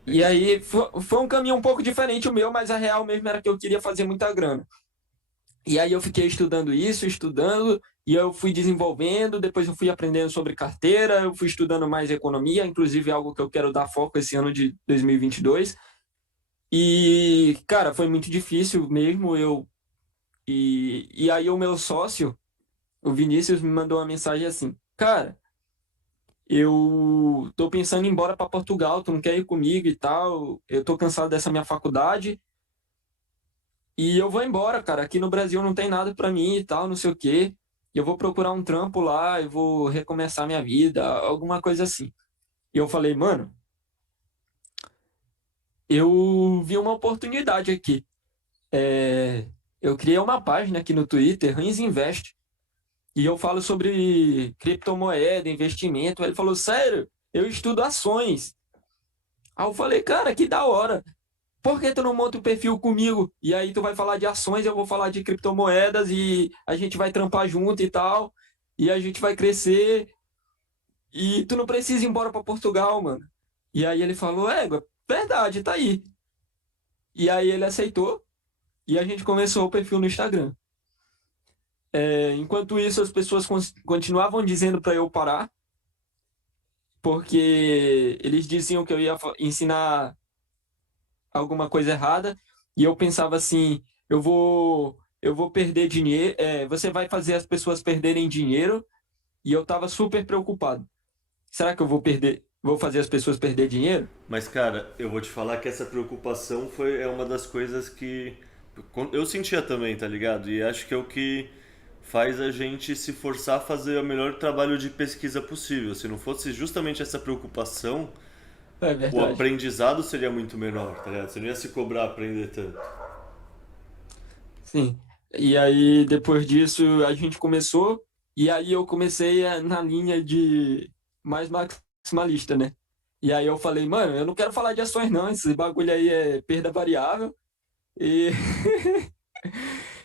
É E que aí foi um caminho um pouco diferente o meu, mas a real mesmo era que eu queria fazer muita grana. E aí eu fiquei estudando isso, estudando, e eu fui desenvolvendo, depois eu fui aprendendo sobre carteira, eu fui estudando mais economia, inclusive algo que eu quero dar foco esse ano de 2022. E, cara, foi muito difícil mesmo, e aí o meu sócio, o Vinícius, me mandou uma mensagem assim: Cara, eu tô pensando em ir embora para Portugal, tu não quer ir comigo e tal? Eu tô cansado dessa minha faculdade e eu vou embora, cara. Aqui no Brasil não tem nada para mim e tal, não sei o quê. Eu vou procurar um trampo lá, eu vou recomeçar minha vida, alguma coisa assim. E eu falei, mano, eu vi uma oportunidade aqui. Eu criei uma página aqui no Twitter, Rins Invest, e eu falo sobre criptomoeda, investimento. Aí ele falou, sério, eu estudo ações. Aí eu falei, cara, que da hora. por que tu não monta o perfil comigo? E aí tu vai falar de ações, eu vou falar de criptomoedas e a gente vai trampar junto e tal, e a gente vai crescer e tu não precisa ir embora para Portugal, mano. E aí ele falou, verdade, tá aí. E aí ele aceitou e a gente começou o perfil no Instagram. Enquanto isso, as pessoas continuavam dizendo para eu parar, porque eles diziam que eu ia ensinar alguma coisa errada, e eu pensava assim, eu vou perder dinheiro, você vai fazer as pessoas perderem dinheiro, e eu tava super preocupado. Será que eu vou fazer as pessoas perder dinheiro? Mas, cara, eu vou te falar que essa preocupação é uma das coisas que eu sentia também, tá ligado? E acho que é o que faz a gente se forçar a fazer o melhor trabalho de pesquisa possível. Se não fosse justamente essa preocupação, É o verdade. aprendizado seria muito menor, tá ligado? Você não ia se cobrar aprender tanto. Sim. E aí, depois disso, a gente começou, e aí eu comecei na linha de mais maximalista, né? E aí eu falei, mano, eu não quero falar de ações não, esse bagulho aí é perda variável, e,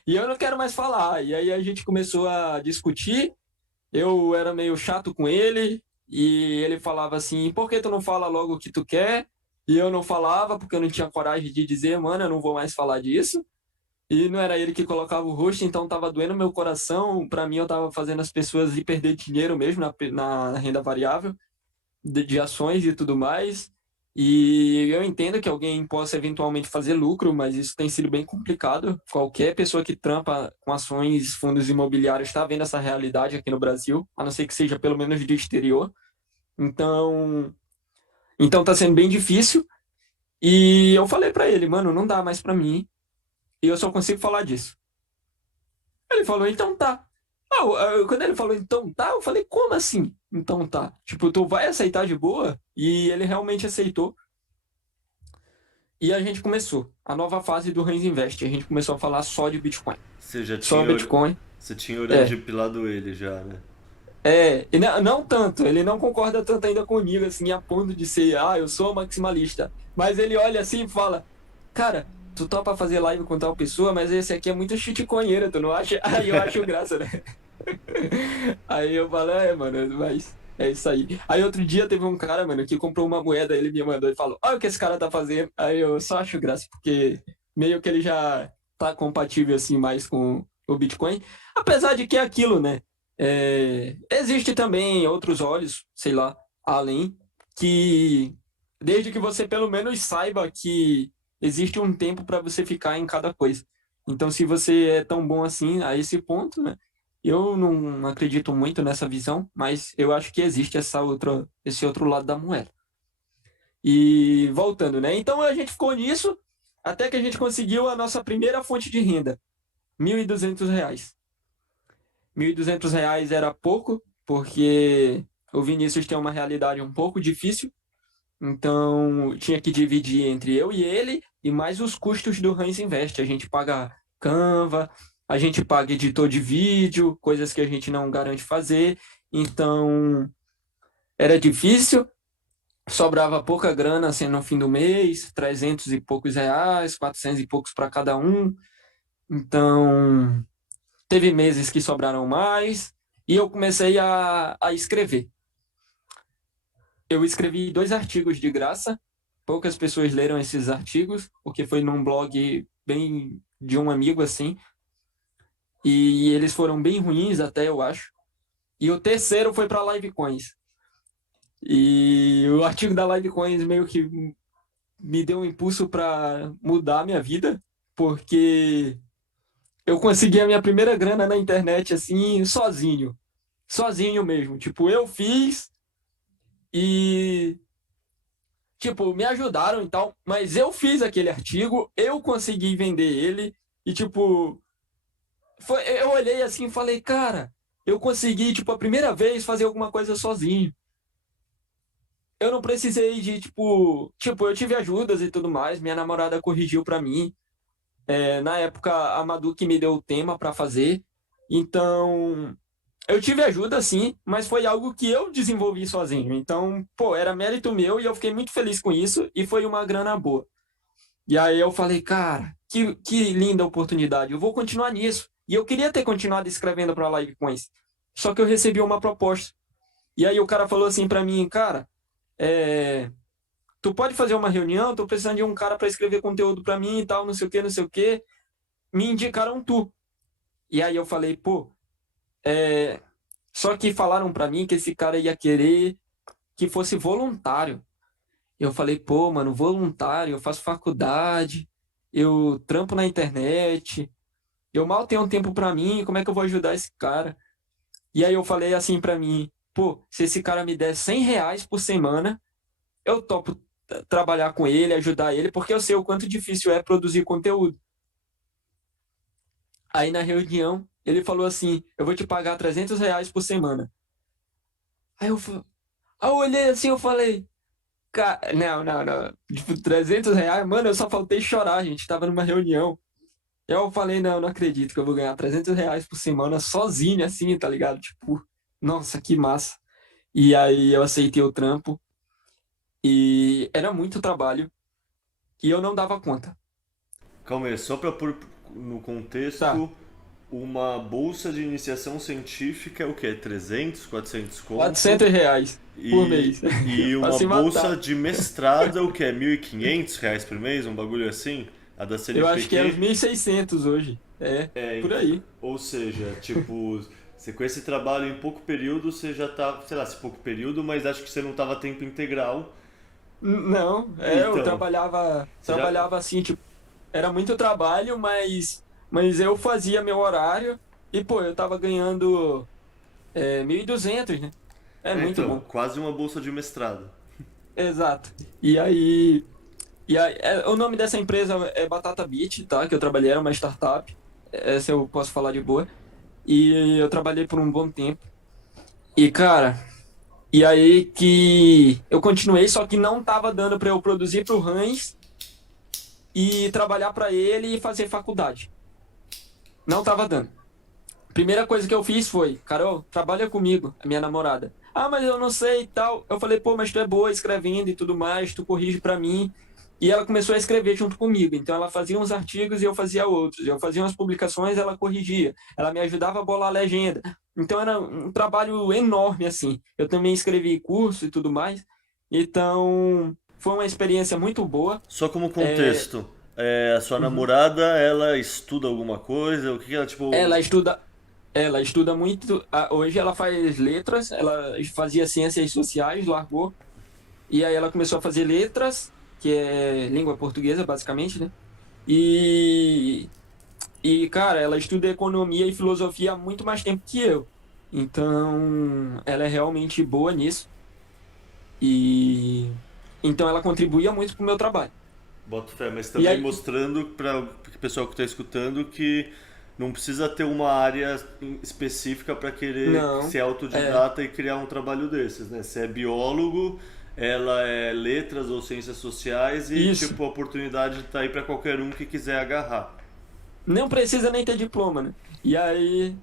e eu não quero mais falar. E aí a gente começou a discutir, eu era meio chato com ele, e ele falava assim, por que tu não fala logo o que tu quer? E eu não falava, porque eu não tinha coragem de dizer, mano, eu não vou mais falar disso. E não era ele que colocava o rosto, então tava doendo meu coração. Para mim, eu tava fazendo as pessoas ir perder dinheiro mesmo na renda variável, de ações e tudo mais. E eu entendo que alguém possa eventualmente fazer lucro, mas isso tem sido bem complicado. Qualquer pessoa que trampa com ações, fundos imobiliários, está vendo essa realidade aqui no Brasil, a não ser que seja pelo menos de exterior. Então, então tá sendo bem difícil. E eu falei para ele, mano, não dá mais para mim. E eu só consigo falar disso. Ele falou, então tá. Quando ele falou, então tá, eu falei, como assim? Então tá. Tipo, tu vai aceitar de boa? E ele realmente aceitou. E a gente começou a nova fase do Range Invest. A gente começou a falar só de Bitcoin. Você já Só tinha, Bitcoin. você tinha orelha de É. pilado ele já, né? E não tanto, ele não concorda tanto ainda comigo, assim, a ponto de ser, eu sou maximalista. Mas ele olha assim e fala, cara, tu topa fazer live com tal pessoa, mas esse aqui é muito shitcoinheiro, tu não acha? Aí eu acho graça, né? Aí eu falo, mano, mas é isso aí. Aí outro dia teve um cara, mano, que comprou uma moeda, ele me mandou e falou, olha o que esse cara tá fazendo. Aí eu só acho graça, porque meio que ele já tá compatível, assim, mais com o Bitcoin. Apesar de que é aquilo, né? Existe também outros olhos, sei lá, além, que desde que você pelo menos saiba que existe um tempo para você ficar em cada coisa. Então, se você é tão bom assim a esse ponto, né? Eu não acredito muito nessa visão, mas eu acho que existe esse outro lado da moeda. E voltando, né? Então a gente ficou nisso até que a gente conseguiu a nossa primeira fonte de renda, R$ 1.200. R$ 1.200 era pouco, porque o Vinícius tem uma realidade um pouco difícil, então tinha que dividir entre eu e ele e mais os custos do Hans Invest. A gente paga Canva, a gente paga editor de vídeo, coisas que a gente não garante fazer. Então era difícil, sobrava pouca grana assim no fim do mês, 300 e poucos reais, 400 e poucos para cada um. Então teve meses que sobraram mais e eu comecei a escrever. Eu escrevi 2 artigos de graça. Poucas pessoas leram esses artigos, porque foi num blog bem de um amigo assim. E eles foram bem ruins até, eu acho. E o terceiro foi para Livecoins. E o artigo da Livecoins meio que me deu um impulso para mudar a minha vida, porque eu consegui a minha primeira grana na internet assim, sozinho. Sozinho mesmo. Tipo, eu fiz e tipo, me ajudaram e tal, mas eu fiz aquele artigo, eu consegui vender ele e, tipo, eu olhei assim e falei, cara, eu consegui, tipo, a primeira vez fazer alguma coisa sozinho. Eu não precisei de, eu tive ajudas e tudo mais, minha namorada corrigiu pra mim. Na época, a Madu que me deu o tema pra fazer. Então, eu tive ajuda, sim, mas foi algo que eu desenvolvi sozinho. Então, pô, era mérito meu e eu fiquei muito feliz com isso e foi uma grana boa. E aí eu falei, cara, que linda oportunidade, eu vou continuar nisso. E eu queria ter continuado escrevendo para a Livecoins. Só que eu recebi uma proposta. E aí o cara falou assim para mim, cara, é, tu pode fazer uma reunião, tô precisando de um cara para escrever conteúdo para mim e tal, não sei o que, não sei o que. Me indicaram tu. E aí eu falei, pô, é, só que falaram para mim que esse cara ia querer que fosse voluntário. Eu falei, pô, mano, voluntário, eu faço faculdade, eu trampo na internet, eu mal tenho um tempo pra mim, como é que eu vou ajudar esse cara? E aí eu falei assim pra mim, pô, se esse cara me der R$ 100 por semana, eu topo trabalhar com ele, ajudar ele, porque eu sei o quanto difícil é produzir conteúdo. Aí na reunião, ele falou assim, eu vou te pagar R$ 300 por semana. Aí aí eu olhei assim, eu falei, não, não, não. Tipo, R$ 300, mano, eu só faltei chorar, a gente tava numa reunião. Eu falei, não, não acredito que eu vou ganhar R$ 300 por semana sozinho, assim, tá ligado? Tipo, nossa, que massa. E aí eu aceitei o trampo e era muito trabalho e eu não dava conta. Calma aí, só para pôr no Tá, contexto, uma bolsa de iniciação científica é o quê? 300, 400 conto? R$ 400 por E, mês. e Pra uma se bolsa matar. de mestrado é o quê? R$ 1.500 por mês? Um bagulho assim? A da Eu acho que é uns CNPq? 1.600 hoje. É, É, por aí. ou seja, tipo, você com esse trabalho em pouco período, você já tá, sei lá, se pouco período, mas acho que você não tava a tempo integral. Não, eu Então, trabalhava, você já. trabalhava assim, tipo, era muito trabalho, mas eu fazia meu horário e, pô, eu tava ganhando 1.200, né? É É, muito então, bom. quase uma bolsa de mestrado. Exato. E aí, o nome dessa empresa é Batata Beat, tá? Que eu trabalhei, era uma startup. Essa eu posso falar de boa. E eu trabalhei por um bom tempo. E, cara, e aí que eu continuei, só que não tava dando pra eu produzir pro Hans e trabalhar pra ele e fazer faculdade. Não tava dando. Primeira coisa que eu fiz foi, Carol, trabalha comigo, a minha namorada. Ah, mas eu não sei e tal. Eu falei, pô, mas tu é boa escrevendo e tudo mais, tu corrige pra mim. E ela começou a escrever junto comigo. Então ela fazia uns artigos e eu fazia outros. Eu fazia umas publicações, ela corrigia. Ela me ajudava a bolar a legenda. Então era um trabalho enorme assim. Eu também escrevi curso e tudo mais. Então foi uma experiência muito boa. Só como É, contexto, a sua uhum. namorada, ela estuda alguma coisa? O que que ela, tipo. Ela estuda Ela estuda muito. Hoje ela faz letras, ela fazia ciências sociais, largou. E aí ela começou a fazer letras, que é língua portuguesa, basicamente, né? E, cara, ela estuda economia e filosofia há muito mais tempo que eu. Então, ela é realmente boa nisso. E então ela contribuía muito pro meu trabalho. Bota fé, mas E também aí, mostrando para o pessoal que está escutando que não precisa ter uma área específica para querer não, ser é autodidata e criar um trabalho desses, né? Se é biólogo, ela é letras ou ciências sociais e, isso. tipo, a oportunidade tá aí para qualquer um que quiser agarrar. Não precisa nem ter diploma, né? E aí,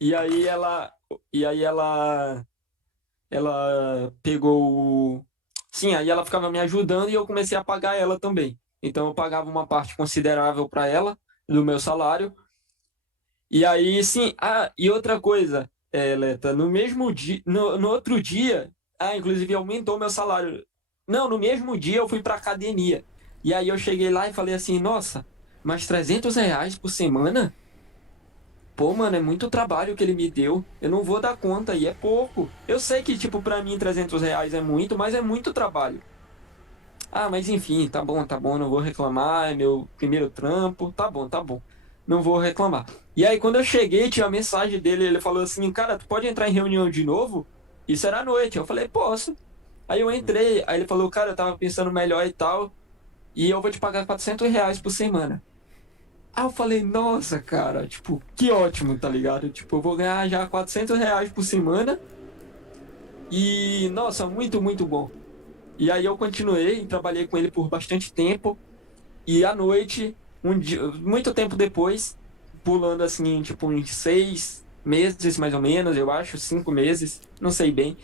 e aí ela, e aí ela pegou Sim, aí ela ficava me ajudando e eu comecei a pagar ela também. Então eu pagava uma parte considerável para ela do meu salário. E aí, sim, e outra coisa, Leta, no mesmo dia, no outro dia, inclusive aumentou meu salário. Não, no mesmo dia eu fui para academia. E aí eu cheguei lá e falei assim, nossa, mas R$ 300 por semana? Pô, mano, é muito trabalho que ele me deu. Eu não vou dar conta e é pouco. Eu sei que, tipo, pra mim R$ 300 é muito, mas é muito trabalho. Mas enfim, tá bom, não vou reclamar. É meu primeiro trampo. Tá bom, tá bom. Não vou reclamar. E aí, quando eu cheguei, tinha a mensagem dele. Ele falou assim: Cara, tu pode entrar em reunião de novo? Isso era à noite. Eu falei: Posso. Aí eu entrei. Aí ele falou: Cara, eu tava pensando melhor e tal. E eu vou te pagar R$ 400 por semana. Aí eu falei, nossa, cara, tipo, que ótimo, tá ligado? Tipo, eu vou ganhar já R$ 400 por semana e, nossa, muito, muito bom. E aí eu continuei, trabalhei com ele por bastante tempo e à noite, um dia, muito tempo depois, pulando assim, tipo, uns 6 meses mais ou menos, eu acho, 5 meses, não sei bem.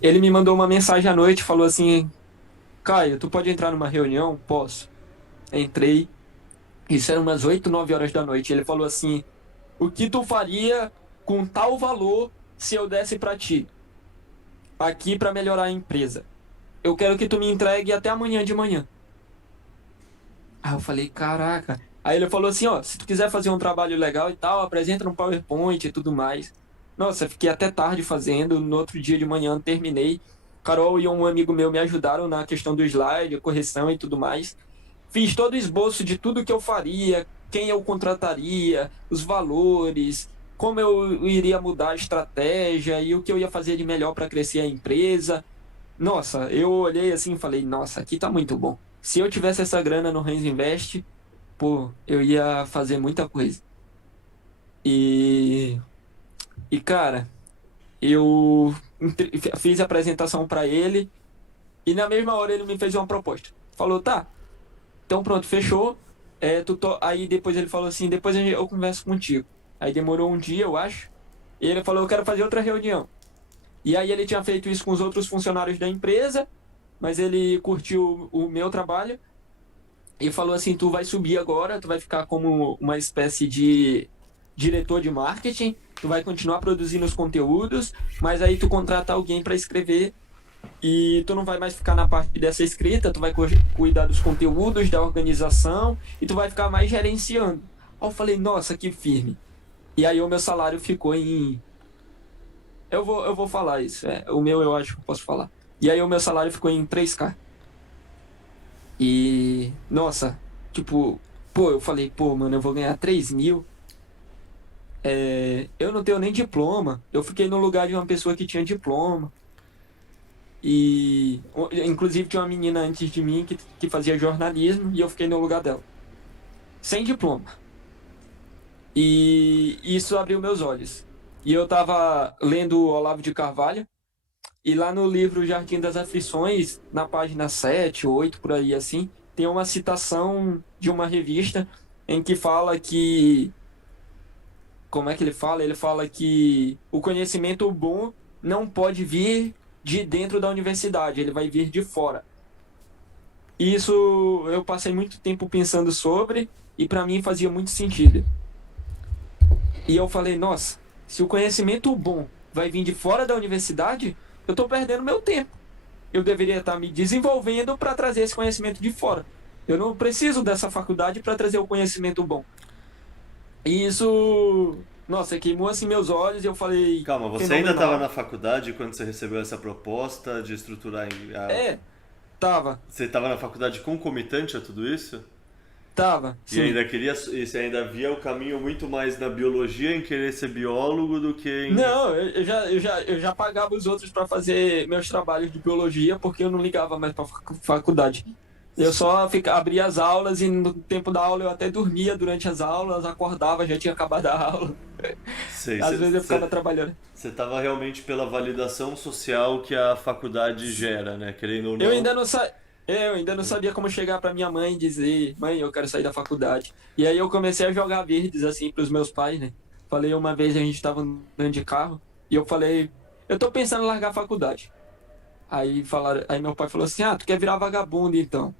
Ele me mandou uma mensagem à noite, falou assim, Caio, tu pode entrar numa reunião? Posso. Entrei, isso era umas 8, 9 horas da noite. Ele falou assim: o que tu faria com tal valor se eu desse pra ti aqui pra melhorar a empresa? Eu quero que tu me entregue até amanhã de manhã. Aí eu falei, caraca. Aí ele falou assim, ó, se tu quiser fazer um trabalho legal e tal, apresenta no PowerPoint e tudo mais. Nossa, fiquei até tarde fazendo, no outro dia de manhã terminei. Carol e um amigo meu me ajudaram na questão do slide, correção e tudo mais. Fiz todo o esboço de tudo que eu faria, quem eu contrataria, os valores, como eu iria mudar a estratégia e o que eu ia fazer de melhor para crescer a empresa. Nossa, eu olhei assim e falei, nossa, aqui tá muito bom. Se eu tivesse essa grana no Renzo Invest, pô, eu ia fazer muita coisa. E, e cara, eu fiz a apresentação para ele e na mesma hora ele me fez uma proposta. Falou, tá, então pronto, fechou. Aí depois ele falou assim, depois eu converso contigo. Aí demorou um dia, eu acho. E ele falou, eu quero fazer outra reunião. E aí ele tinha feito isso com os outros funcionários da empresa, mas ele curtiu o meu trabalho e falou assim: tu vai subir agora, tu vai ficar como uma espécie de diretor de marketing, tu vai continuar produzindo os conteúdos, mas aí tu contrata alguém para escrever e tu não vai mais ficar na parte dessa escrita, tu vai cuidar dos conteúdos, da organização e tu vai ficar mais gerenciando. Aí eu falei: nossa, que firme. E aí o meu salário ficou em. Eu vou falar isso. O meu eu acho que eu posso falar. E aí o meu salário ficou em 3K. E, nossa, tipo, pô, eu falei, pô, mano, eu vou ganhar 3 mil. Eu não tenho nem diploma. Eu fiquei no lugar de uma pessoa que tinha diploma. E, inclusive, tinha uma menina antes de mim que fazia jornalismo e eu fiquei no lugar dela. Sem diploma. E isso abriu meus olhos. E eu tava lendo o Olavo de Carvalho. E lá no livro Jardim das Aflições, na página 7, 8, por aí assim, tem uma citação de uma revista em que fala que. Como é que ele fala? Ele fala que o conhecimento bom não pode vir de dentro da universidade, ele vai vir de fora. E isso eu passei muito tempo pensando sobre e para mim fazia muito sentido. E eu falei, nossa, se o conhecimento bom vai vir de fora da universidade, eu estou perdendo meu tempo. Eu deveria estar me desenvolvendo para trazer esse conhecimento de fora. Eu não preciso dessa faculdade para trazer o conhecimento bom. E isso, nossa, queimou assim meus olhos e eu falei, Calma, você ainda estava fenomenal. na faculdade quando você recebeu essa proposta de estruturar É, tava, Você estava na faculdade concomitante a tudo isso? tava, E sim. ainda queria, e você ainda via o caminho muito mais na biologia, em querer ser biólogo, do que em... Não, eu já pagava os outros para fazer meus trabalhos de biologia porque eu não ligava mais para faculdade. Eu só abria as aulas e no tempo da aula eu até dormia durante as aulas, acordava, já tinha acabado a aula. Sei, Às vezes eu ficava trabalhando. você estava realmente pela validação social que a faculdade gera, né? Querendo ou Eu não. ainda não sa... eu ainda não sabia como chegar para minha mãe e dizer, mãe, eu quero sair da faculdade. E aí eu comecei a jogar verdes assim para os meus pais, né? Falei uma vez a gente estava andando de carro e eu falei, eu tô pensando em largar a faculdade. Aí meu pai falou assim: "Ah, tu quer virar vagabundo então?"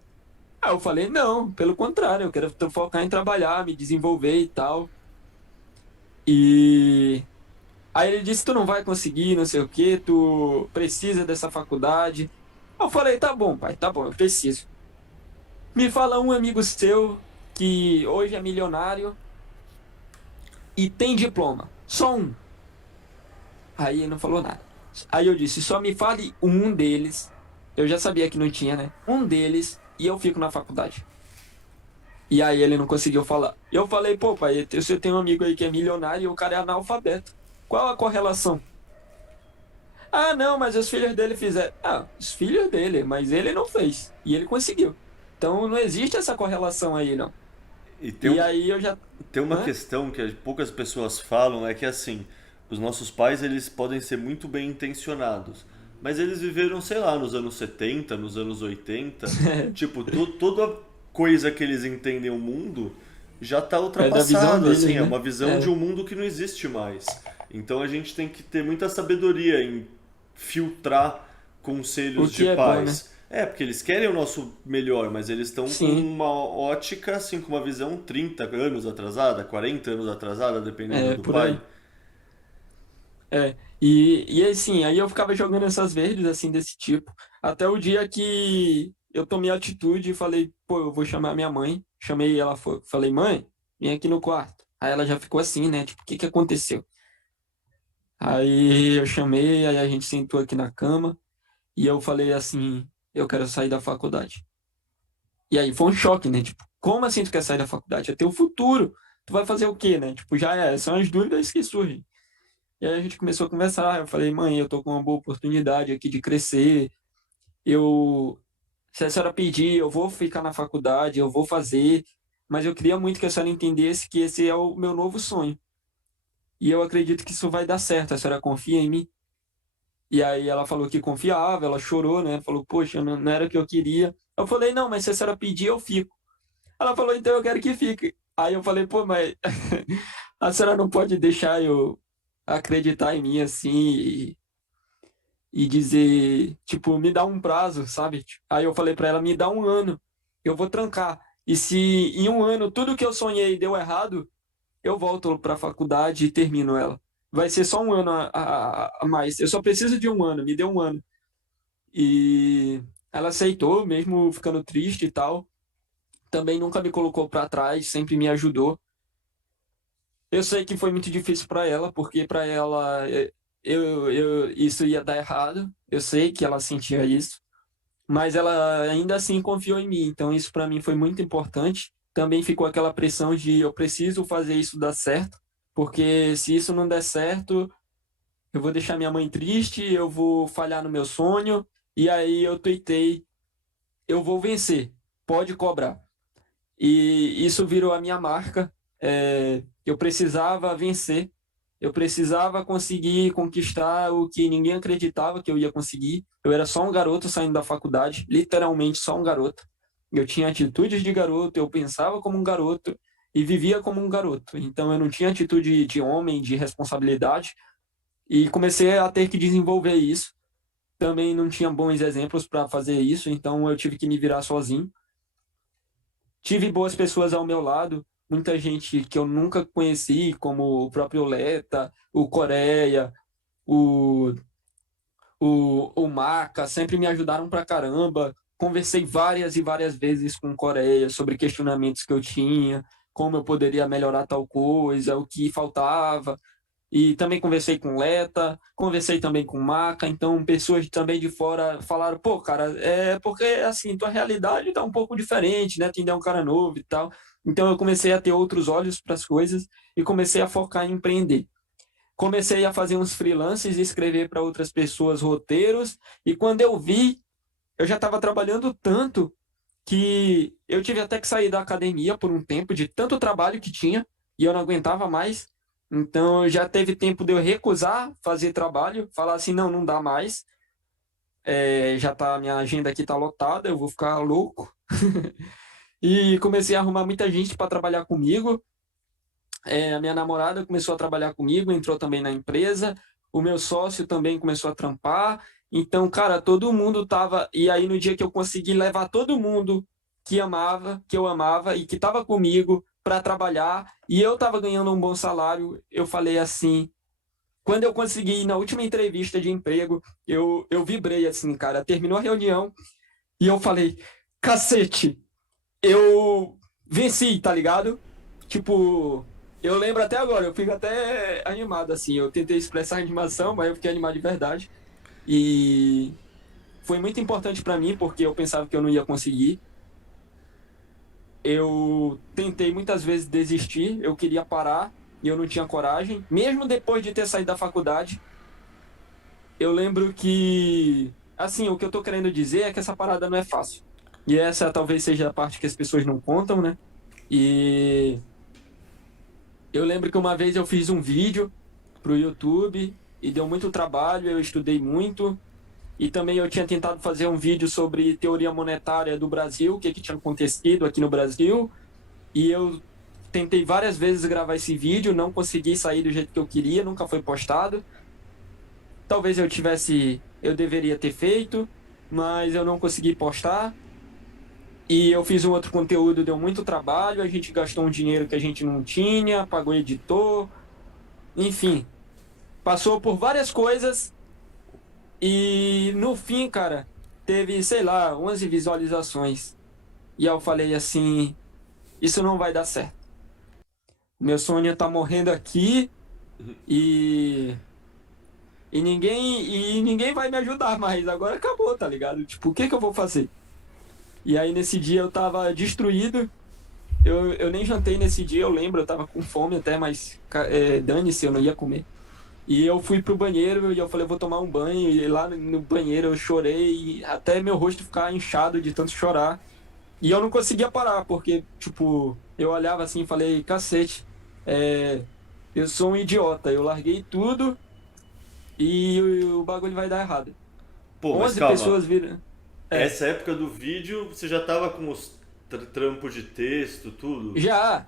Aí eu falei: "Não, pelo contrário, eu quero focar em trabalhar, me desenvolver e tal." E aí ele disse: "Tu não vai conseguir, não sei o quê, tu precisa dessa faculdade." Eu falei: "Tá bom, pai, tá bom, eu preciso." Me fala um amigo seu que hoje é milionário e tem diploma. Só um. Aí ele não falou nada. Aí eu disse: "Só me fale um deles." Eu já sabia que não tinha, né? Um deles e eu fico na faculdade. E aí ele não conseguiu falar. Eu falei: "Pô, pai, você tem um amigo aí que é milionário e o cara é analfabeto. Qual a correlação?" "Ah, não, mas os filhos dele fizeram." "Ah, os filhos dele, mas ele não fez. E ele conseguiu. Então não existe essa correlação aí, não." E tem, E aí eu já. tem uma Hã? questão que poucas pessoas falam, é que assim, os nossos pais eles podem ser muito bem intencionados, mas eles viveram, sei lá, nos anos 70, nos anos 80, tipo, toda coisa que eles entendem o mundo já está É da visão ultrapassado, deles, assim, é né? uma visão de É. um mundo que não existe mais. Então a gente tem que ter muita sabedoria em filtrar O conselhos de que é bom, né? pais. É, porque eles querem o nosso melhor, mas eles estão com Sim, uma ótica, assim, com uma visão 30 anos atrasada, 40 anos atrasada, dependendo é do por pai. aí. É, e assim, aí eu ficava jogando essas verdes, assim, desse tipo, até o dia que eu tomei a atitude e falei, pô, eu vou chamar minha mãe. Chamei ela, falei, mãe, vem aqui no quarto. Aí ela já ficou assim, né? Tipo, o que que aconteceu? Aí eu chamei, aí a gente sentou aqui na cama e eu falei assim, eu quero sair da faculdade. E aí foi um choque, né? Tipo, como assim tu quer sair da faculdade? É teu futuro. Tu vai fazer o quê, né? Tipo, já é, são as dúvidas que surgem. E aí a gente começou a conversar. Eu falei, mãe, eu tô com uma boa oportunidade aqui de crescer. Eu, se a senhora pedir, eu vou ficar na faculdade, eu vou fazer. Mas eu queria muito que a senhora entendesse que esse é o meu novo sonho. E eu acredito que isso vai dar certo. A senhora confia em mim? E aí ela falou que confiava, ela chorou, né? Falou, poxa, não era o que eu queria. Eu falei, não, mas se a senhora pedir, eu fico. Ela falou, então eu quero que fique. Aí eu falei, pô, mas a senhora não pode deixar eu acreditar em mim assim e dizer, tipo, me dá um prazo, sabe? Aí eu falei pra ela, me dá um ano, eu vou trancar. E se em um ano tudo que eu sonhei deu errado, eu volto pra faculdade e termino ela. Vai ser só um ano a mais. Eu só preciso de um ano, me deu um ano. E ela aceitou, mesmo ficando triste e tal. Também nunca me colocou pra trás, sempre me ajudou. Eu sei que foi muito difícil para ela, porque para ela isso ia dar errado. Eu sei que ela sentia isso, mas ela ainda assim confiou em mim. Então isso para mim foi muito importante. Também ficou aquela pressão de eu preciso fazer isso dar certo, porque se isso não der certo, eu vou deixar minha mãe triste, eu vou falhar no meu sonho. E aí eu tuitei, eu vou vencer, pode cobrar. E isso virou a minha marca. Eu precisava vencer, eu precisava conseguir conquistar o que ninguém acreditava que eu ia conseguir. Eu era só um garoto saindo da faculdade, literalmente só um garoto. Eu tinha atitudes de garoto, eu pensava como um garoto e vivia como um garoto. Então eu não tinha atitude de homem, de responsabilidade, e comecei a ter que desenvolver isso. Também não tinha bons exemplos para fazer isso, então eu tive que me virar sozinho. Tive boas pessoas ao meu lado, muita gente que eu nunca conheci, como o próprio Leta, o Coreia, o, o Maca, sempre me ajudaram pra caramba. Conversei várias e várias vezes com o Coreia sobre questionamentos que eu tinha, como eu poderia melhorar tal coisa, o que faltava. E também conversei com o Leta, conversei também com o Maca, então pessoas também de fora falaram, pô, cara, é porque assim, tua realidade tá um pouco diferente, né? Tu ainda é um cara novo e tal. Então eu comecei a ter outros olhos para as coisas e comecei a focar em empreender. Comecei a fazer uns freelances e escrever para outras pessoas roteiros, e quando eu vi, eu já estava trabalhando tanto que eu tive até que sair da academia por um tempo, de tanto trabalho que tinha, e eu não aguentava mais. Então já teve tempo de eu recusar fazer trabalho, falar assim, não, não dá mais. Já tá, minha agenda aqui tá lotada, eu vou ficar louco. E comecei a arrumar muita gente para trabalhar comigo. A minha namorada começou a trabalhar comigo, entrou também na empresa. O meu sócio também começou a trampar. Então, cara, todo mundo tava. E aí, no dia que eu consegui levar todo mundo que amava, que eu amava e que estava comigo para trabalhar, e eu estava ganhando um bom salário, eu falei assim. Quando eu consegui ir na última entrevista de emprego, eu vibrei assim, cara. Terminou a reunião e eu falei: cacete, eu venci, tá ligado? Tipo, eu lembro até agora, eu fico até animado, assim. Eu tentei expressar animação, mas eu fiquei animado de verdade. E foi muito importante pra mim, porque eu pensava que eu não ia conseguir. Eu tentei muitas vezes desistir, eu queria parar e eu não tinha coragem. Mesmo depois de ter saído da faculdade, eu lembro que, assim, o que eu tô querendo dizer é que essa parada não é fácil. E essa talvez seja a parte que as pessoas não contam, né? E eu lembro que uma vez eu fiz um vídeo pro YouTube e deu muito trabalho, eu estudei muito. E também eu tinha tentado fazer um vídeo sobre teoria monetária do Brasil, o que que tinha acontecido aqui no Brasil. E eu tentei várias vezes gravar esse vídeo, não consegui sair do jeito que eu queria, nunca foi postado. Talvez eu deveria ter feito, mas eu não consegui postar. E eu fiz um outro conteúdo, deu muito trabalho, a gente gastou um dinheiro que a gente não tinha, pagou editor, enfim, passou por várias coisas e no fim, cara, teve, sei lá, 11 visualizações. E eu falei assim, isso não vai dar certo. Meu sonho tá morrendo aqui e ninguém vai me ajudar mais. Agora acabou, tá ligado? Tipo, o que que eu vou fazer? E aí nesse dia eu tava destruído. Eu nem jantei nesse dia, eu lembro, eu tava com fome até, mas dane-se, eu não ia comer. E eu fui pro banheiro e eu falei, vou tomar um banho. E lá no banheiro eu chorei até meu rosto ficar inchado de tanto chorar. E eu não conseguia parar, porque, tipo, eu olhava assim e falei, cacete, é, eu sou um idiota. Eu larguei tudo e o bagulho vai dar errado. Pô, mas 11 calma. pessoas viram. É, Essa época do vídeo, você já tava com os trampos de texto, tudo? já.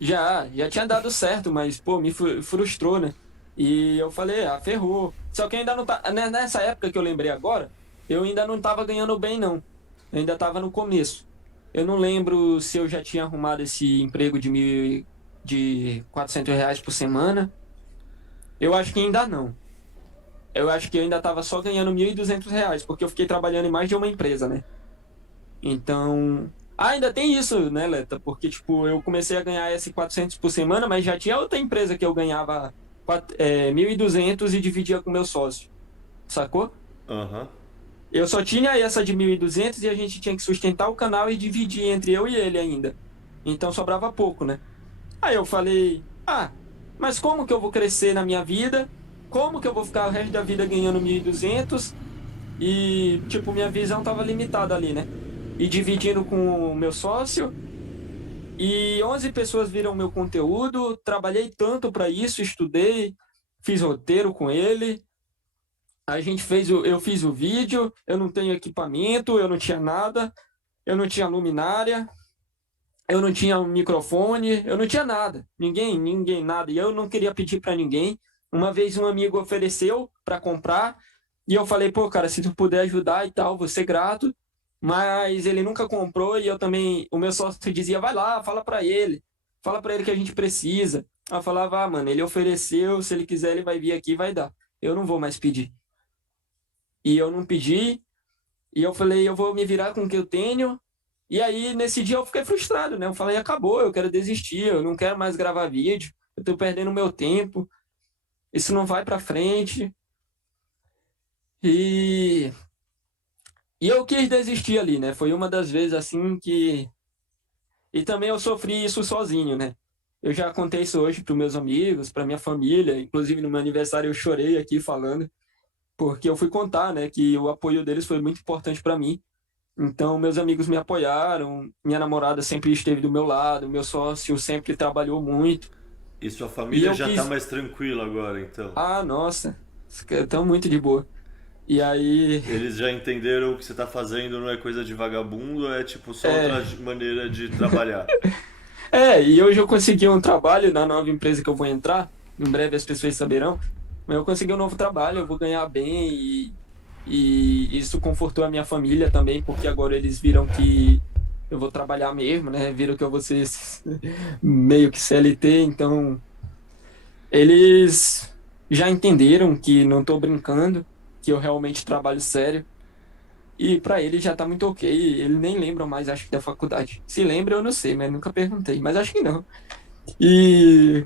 Já tinha dado certo, mas, pô, me frustrou, né? E eu falei, ah, ferrou. Só que ainda não tá. Nessa época que eu lembrei agora, eu ainda não tava ganhando bem, não. Eu ainda tava no começo. Eu não lembro se eu já tinha arrumado esse emprego de R$ 400 por semana. Eu acho que ainda não. Eu acho que eu ainda tava só ganhando R$ 1.200, porque eu fiquei trabalhando em mais de uma empresa, né? Então, ainda tem isso, né, Leta? Porque, tipo, eu comecei a ganhar esse 400 por semana, mas já tinha outra empresa que eu ganhava 1.200 e dividia com meu sócio, sacou? Aham. Eu só tinha essa de 1.200 e a gente tinha que sustentar o canal e dividir entre eu e ele ainda. Então sobrava pouco, né? Aí eu falei, ah, mas como que eu vou crescer na minha vida? Como que eu vou ficar o resto da vida ganhando 1.200? E, tipo, minha visão tava limitada ali, né? E dividindo com o meu sócio. E 11 pessoas viram meu conteúdo. Trabalhei tanto para isso, estudei, fiz roteiro com ele. Eu fiz o vídeo. Eu não tenho equipamento, eu não tinha nada. Eu não tinha luminária. Eu não tinha um microfone. Eu não tinha nada. Ninguém, nada. E eu não queria pedir para ninguém. Uma vez um amigo ofereceu para comprar. E eu falei, pô, cara, se tu puder ajudar e tal, vou ser grato. Mas ele nunca comprou e eu também, o meu sócio dizia, vai lá, fala para ele que a gente precisa. Eu falava, ah, mano, ele ofereceu, se ele quiser ele vai vir aqui e vai dar. Eu não vou mais pedir. E eu não pedi, e eu falei, eu vou me virar com o que eu tenho. E aí, nesse dia eu fiquei frustrado, né? Eu falei, acabou, eu quero desistir, eu não quero mais gravar vídeo, eu tô perdendo meu tempo, isso não vai pra frente. E E eu quis desistir ali, né? Foi uma das vezes assim que. E também eu sofri isso sozinho, né? Eu já contei isso hoje para meus amigos, para minha família, inclusive no meu aniversário eu chorei aqui falando, porque eu fui contar, né, que o apoio deles foi muito importante para mim. Então, meus amigos me apoiaram, minha namorada sempre esteve do meu lado, meu sócio sempre trabalhou muito. E sua E família eu já tá quis. mais tranquila agora, então? Ah, nossa, estão muito de boa. E aí. Eles já entenderam o que você tá fazendo não é coisa de vagabundo, é tipo só outra É, maneira de trabalhar. e hoje eu consegui um trabalho na nova empresa que eu vou entrar. Em breve as pessoas saberão. Mas eu consegui um novo trabalho, eu vou ganhar bem e isso confortou a minha família também, porque agora eles viram que eu vou trabalhar mesmo, né? Viram que eu vou ser meio que CLT, então eles já entenderam que não estou brincando, que eu realmente trabalho sério. E para ele já tá muito ok. Ele nem lembra mais, acho que da faculdade. Se lembra, eu não sei, mas nunca perguntei. Mas acho que não. E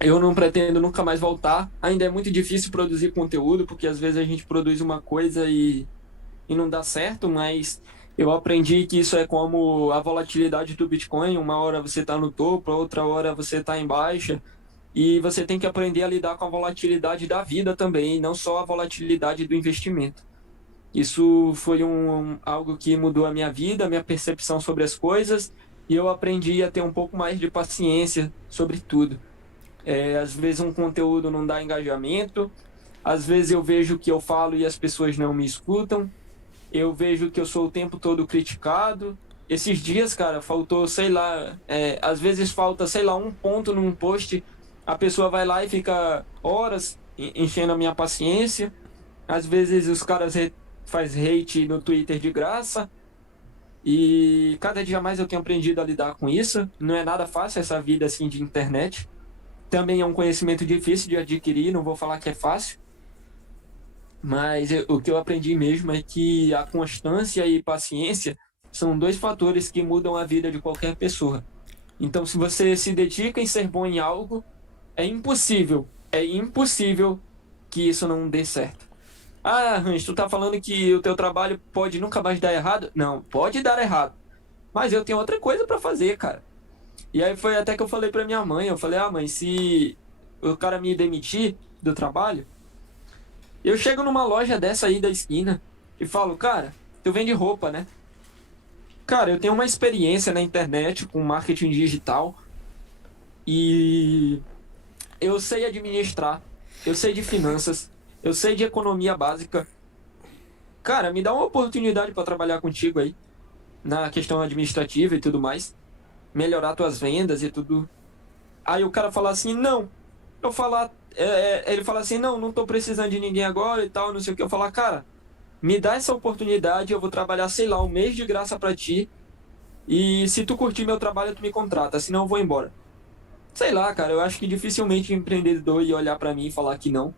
eu não pretendo nunca mais voltar. Ainda é muito difícil produzir conteúdo, porque às vezes a gente produz uma coisa e não dá certo, mas eu aprendi que isso é como a volatilidade do Bitcoin. Uma hora você está no topo, outra hora você está em baixa. E você tem que aprender a lidar com a volatilidade da vida também, não só a volatilidade do investimento. Isso foi algo que mudou a minha vida, a minha percepção sobre as coisas, e eu aprendi a ter um pouco mais de paciência sobre tudo. Às vezes um conteúdo não dá engajamento, às vezes eu vejo o que eu falo e as pessoas não me escutam, eu vejo que eu sou o tempo todo criticado. Esses dias, cara, faltou, sei lá, às vezes falta, sei lá, um ponto num post, a pessoa vai lá e fica horas enchendo a minha paciência. Às vezes os caras faz hate no Twitter de graça. E cada dia mais eu tenho aprendido a lidar com isso. Não é nada fácil essa vida assim de internet. Também é um conhecimento difícil de adquirir, não vou falar que é fácil, mas o que eu aprendi mesmo é que a constância e paciência são dois fatores que mudam a vida de qualquer pessoa. Então, se você se dedica em ser bom em algo, é impossível que isso não dê certo. Ah, Hans, tu tá falando que o teu trabalho pode nunca mais dar errado? Não, pode dar errado. Mas eu tenho outra coisa pra fazer, cara. E aí foi até que eu falei pra minha mãe, eu falei, mãe, se o cara me demitir do trabalho, eu chego numa loja dessa aí da esquina e falo, cara, tu vende roupa, né? Cara, eu tenho uma experiência na internet com marketing digital e eu sei administrar, eu sei de finanças, eu sei de economia básica. Cara, me dá uma oportunidade para trabalhar contigo aí, na questão administrativa e tudo mais, melhorar tuas vendas e tudo. Aí o cara fala assim, não. Eu falar, ele fala assim, não, não tô precisando de ninguém agora e tal, não sei o que. Eu falar, cara, me dá essa oportunidade, eu vou trabalhar, sei lá, um mês de graça pra ti. E se tu curtir meu trabalho, tu me contrata, senão eu vou embora. Sei lá, cara, eu acho que dificilmente um empreendedor ia olhar pra mim e falar que não.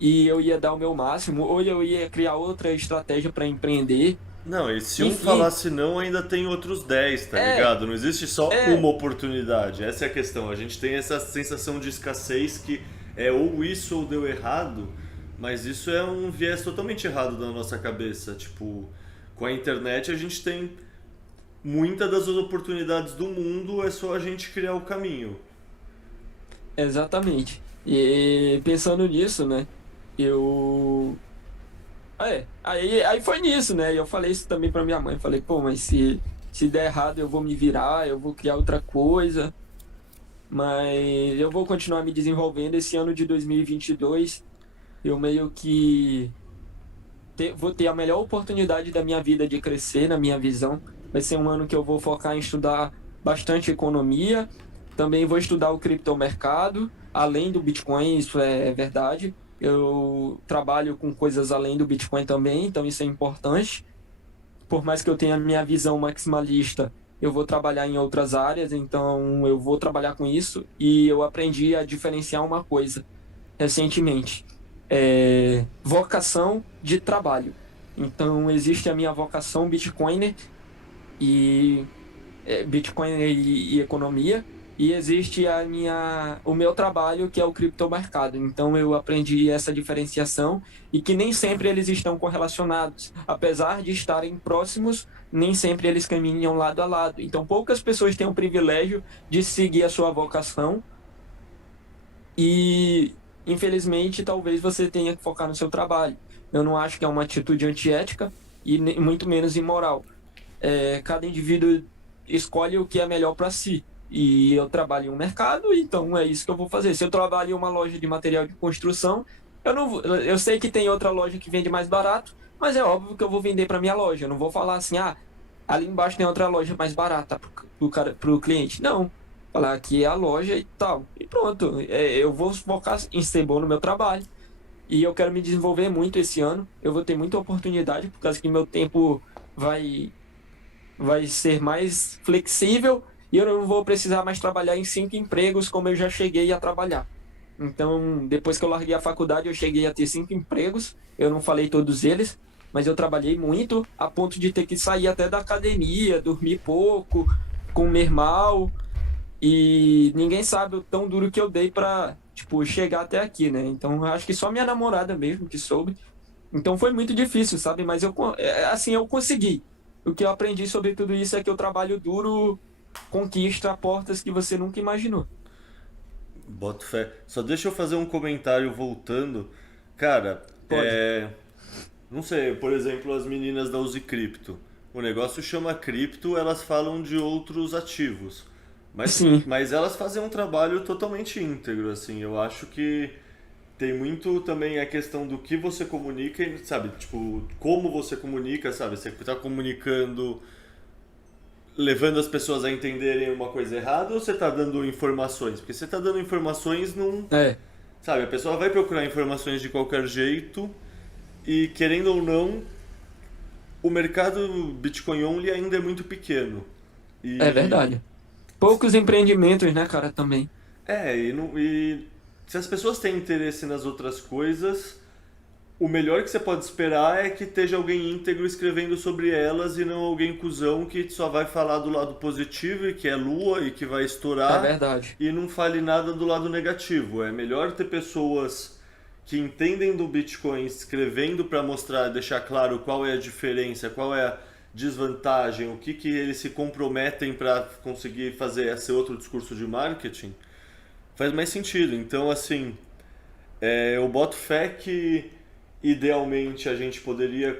E eu ia dar o meu máximo, ou eu ia criar outra estratégia pra empreender. Não, e se um Enfim, falasse não, ainda tem outros 10, tá é, ligado? Não existe só é, uma oportunidade. Essa é a questão. A gente tem essa sensação de escassez que é ou isso ou deu errado, mas isso é um viés totalmente errado da nossa cabeça. Tipo, com a internet a gente tem muitas das oportunidades do mundo, é só a gente criar o caminho. exatamente. E pensando nisso, né? Eu aí foi nisso, né? E eu falei isso também pra minha mãe. Falei, pô, mas se der errado eu vou me virar, eu vou criar outra coisa. Mas eu vou continuar me desenvolvendo. Esse ano de 2022, eu meio que vou ter a melhor oportunidade da minha vida de crescer, na minha visão. Vai ser um ano que eu vou focar em estudar bastante economia. Também vou estudar o criptomercado, além do Bitcoin, isso é verdade. Eu trabalho com coisas além do Bitcoin também, então isso é importante. Por mais que eu tenha a minha visão maximalista, eu vou trabalhar em outras áreas, então eu vou trabalhar com isso. E eu aprendi a diferenciar uma coisa recentemente: vocação de trabalho. Então, existe a minha vocação Bitcoiner e Bitcoin e economia, e existe o meu trabalho, que é o criptomercado. Então eu aprendi essa diferenciação e que nem sempre eles estão correlacionados. Apesar de estarem próximos, nem sempre eles caminham lado a lado. Então poucas pessoas têm o privilégio de seguir a sua vocação e, infelizmente, talvez você tenha que focar no seu trabalho. Eu não acho que é uma atitude antiética e muito menos imoral. Cada indivíduo escolhe o que é melhor para si. E eu trabalho em um mercado, então é isso que eu vou fazer. Se eu trabalho em uma loja de material de construção, eu não eu sei que tem outra loja que vende mais barato, mas é óbvio que eu vou vender para minha loja. Eu não vou falar assim, ali embaixo tem outra loja mais barata pro cliente. Não. Falar que é a loja e tal. E pronto. Eu vou focar em ser bom no meu trabalho. E eu quero me desenvolver muito esse ano. Eu vou ter muita oportunidade, por causa que meu tempo vai vai ser mais flexível e eu não vou precisar mais trabalhar em 5 empregos como eu já cheguei a trabalhar. Então, depois que eu larguei a faculdade, eu cheguei a ter 5 empregos. Eu não falei todos eles, mas eu trabalhei muito a ponto de ter que sair até da academia, dormir pouco, comer mal. E ninguém sabe o tão duro que eu dei pra, tipo, chegar até aqui, né? Então, eu acho que só minha namorada mesmo que soube. Então foi muito difícil, sabe? Mas assim, eu consegui. O que eu aprendi sobre tudo isso é que o trabalho duro conquista portas que você nunca imaginou. Boto fé. Só deixa eu fazer um comentário voltando. Cara, Pode. não sei, por exemplo, as meninas da Uzi Cripto. O negócio chama cripto, elas falam de outros ativos. Sim, Mas elas fazem um trabalho totalmente íntegro, assim. Eu acho que tem muito também a questão do que você comunica, e, sabe? Tipo, como você comunica, sabe? Você tá comunicando, levando as pessoas a entenderem uma coisa errada ou você tá dando informações? Porque você tá dando informações, não. é, Sabe? A pessoa vai procurar informações de qualquer jeito E querendo ou não, o mercado Bitcoin only ainda é muito pequeno. É E verdade. Poucos empreendimentos, né, cara, também. e se as pessoas têm interesse nas outras coisas, o melhor que você pode esperar é que esteja alguém íntegro escrevendo sobre elas e não alguém cuzão que só vai falar do lado positivo e que é lua e que vai É estourar verdade. e não fale nada do lado negativo. É melhor ter pessoas que entendem do Bitcoin escrevendo para mostrar, deixar claro qual é a diferença, qual é a desvantagem, o que eles se comprometem para conseguir fazer esse outro discurso de marketing, faz mais sentido. Então, assim, eu boto fé que idealmente a gente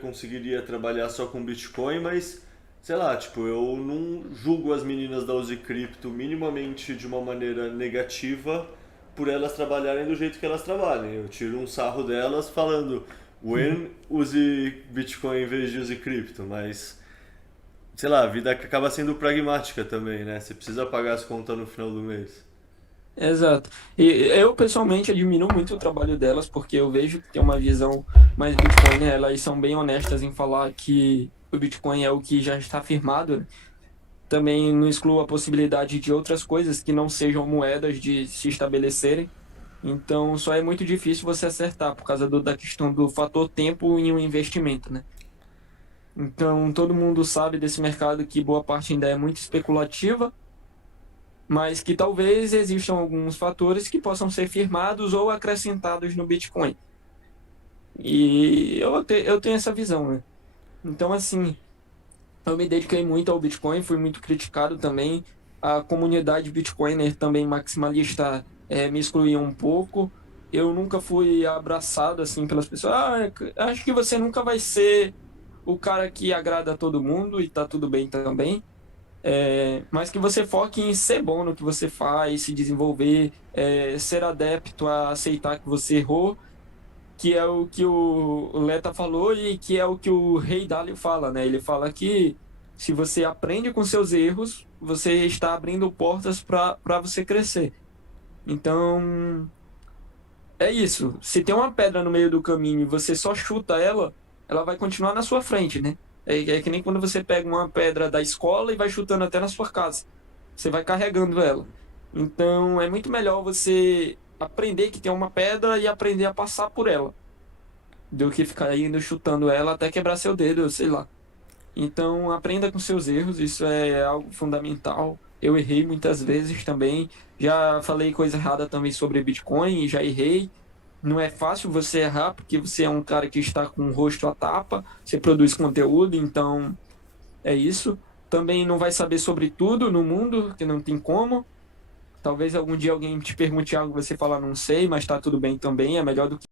conseguiria trabalhar só com Bitcoin, mas sei lá, tipo, eu não julgo as meninas da Uzi Crypto minimamente de uma maneira negativa por elas trabalharem do jeito que elas trabalham. Eu tiro um sarro delas falando, when use Bitcoin em vez de use Crypto, mas sei lá, a vida acaba sendo pragmática também, né? Você precisa pagar as contas no final do mês. Exato. E eu pessoalmente admiro muito o trabalho delas, porque eu vejo que tem uma visão mais Bitcoin, né? Elas são bem honestas em falar que o Bitcoin é o que já está firmado, né? Também não excluo a possibilidade de outras coisas que não sejam moedas de se estabelecerem. Então, só é muito difícil você acertar por causa da questão do fator tempo em um investimento, né? Então, todo mundo sabe desse mercado que boa parte ainda é muito especulativa, mas que talvez existam alguns fatores que possam ser firmados ou acrescentados no Bitcoin. E eu tenho essa visão, né? Então, assim, eu me dediquei muito ao Bitcoin, fui muito criticado também. A comunidade Bitcoiner também maximalista me excluía um pouco. Eu nunca fui abraçado assim pelas pessoas. Acho que você nunca vai ser o cara que agrada a todo mundo e tá tudo bem também. Mas que você foque em ser bom no que você faz, se desenvolver, ser adepto a aceitar que você errou, que é o que o Leta falou e que é o que o Rei Dalio fala, né? Ele fala que se você aprende com seus erros, você está abrindo portas para você crescer. Então, é isso. Se tem uma pedra no meio do caminho e você só chuta ela, ela vai continuar na sua frente, né? É que nem quando você pega uma pedra da escola e vai chutando até na sua casa. Você vai carregando ela. Então, é muito melhor você aprender que tem uma pedra e aprender a passar por ela, do que ficar indo chutando ela até quebrar seu dedo, sei lá. Então, aprenda com seus erros, isso é algo fundamental. Eu errei muitas vezes também. Já falei coisa errada também sobre Bitcoin e já errei. Não é fácil você errar, porque você é um cara que está com o rosto à tapa, você produz conteúdo, então é isso. Também não vai saber sobre tudo no mundo, que não tem como. Talvez algum dia alguém te pergunte algo e você falar não sei, mas tá tudo bem também, é melhor do que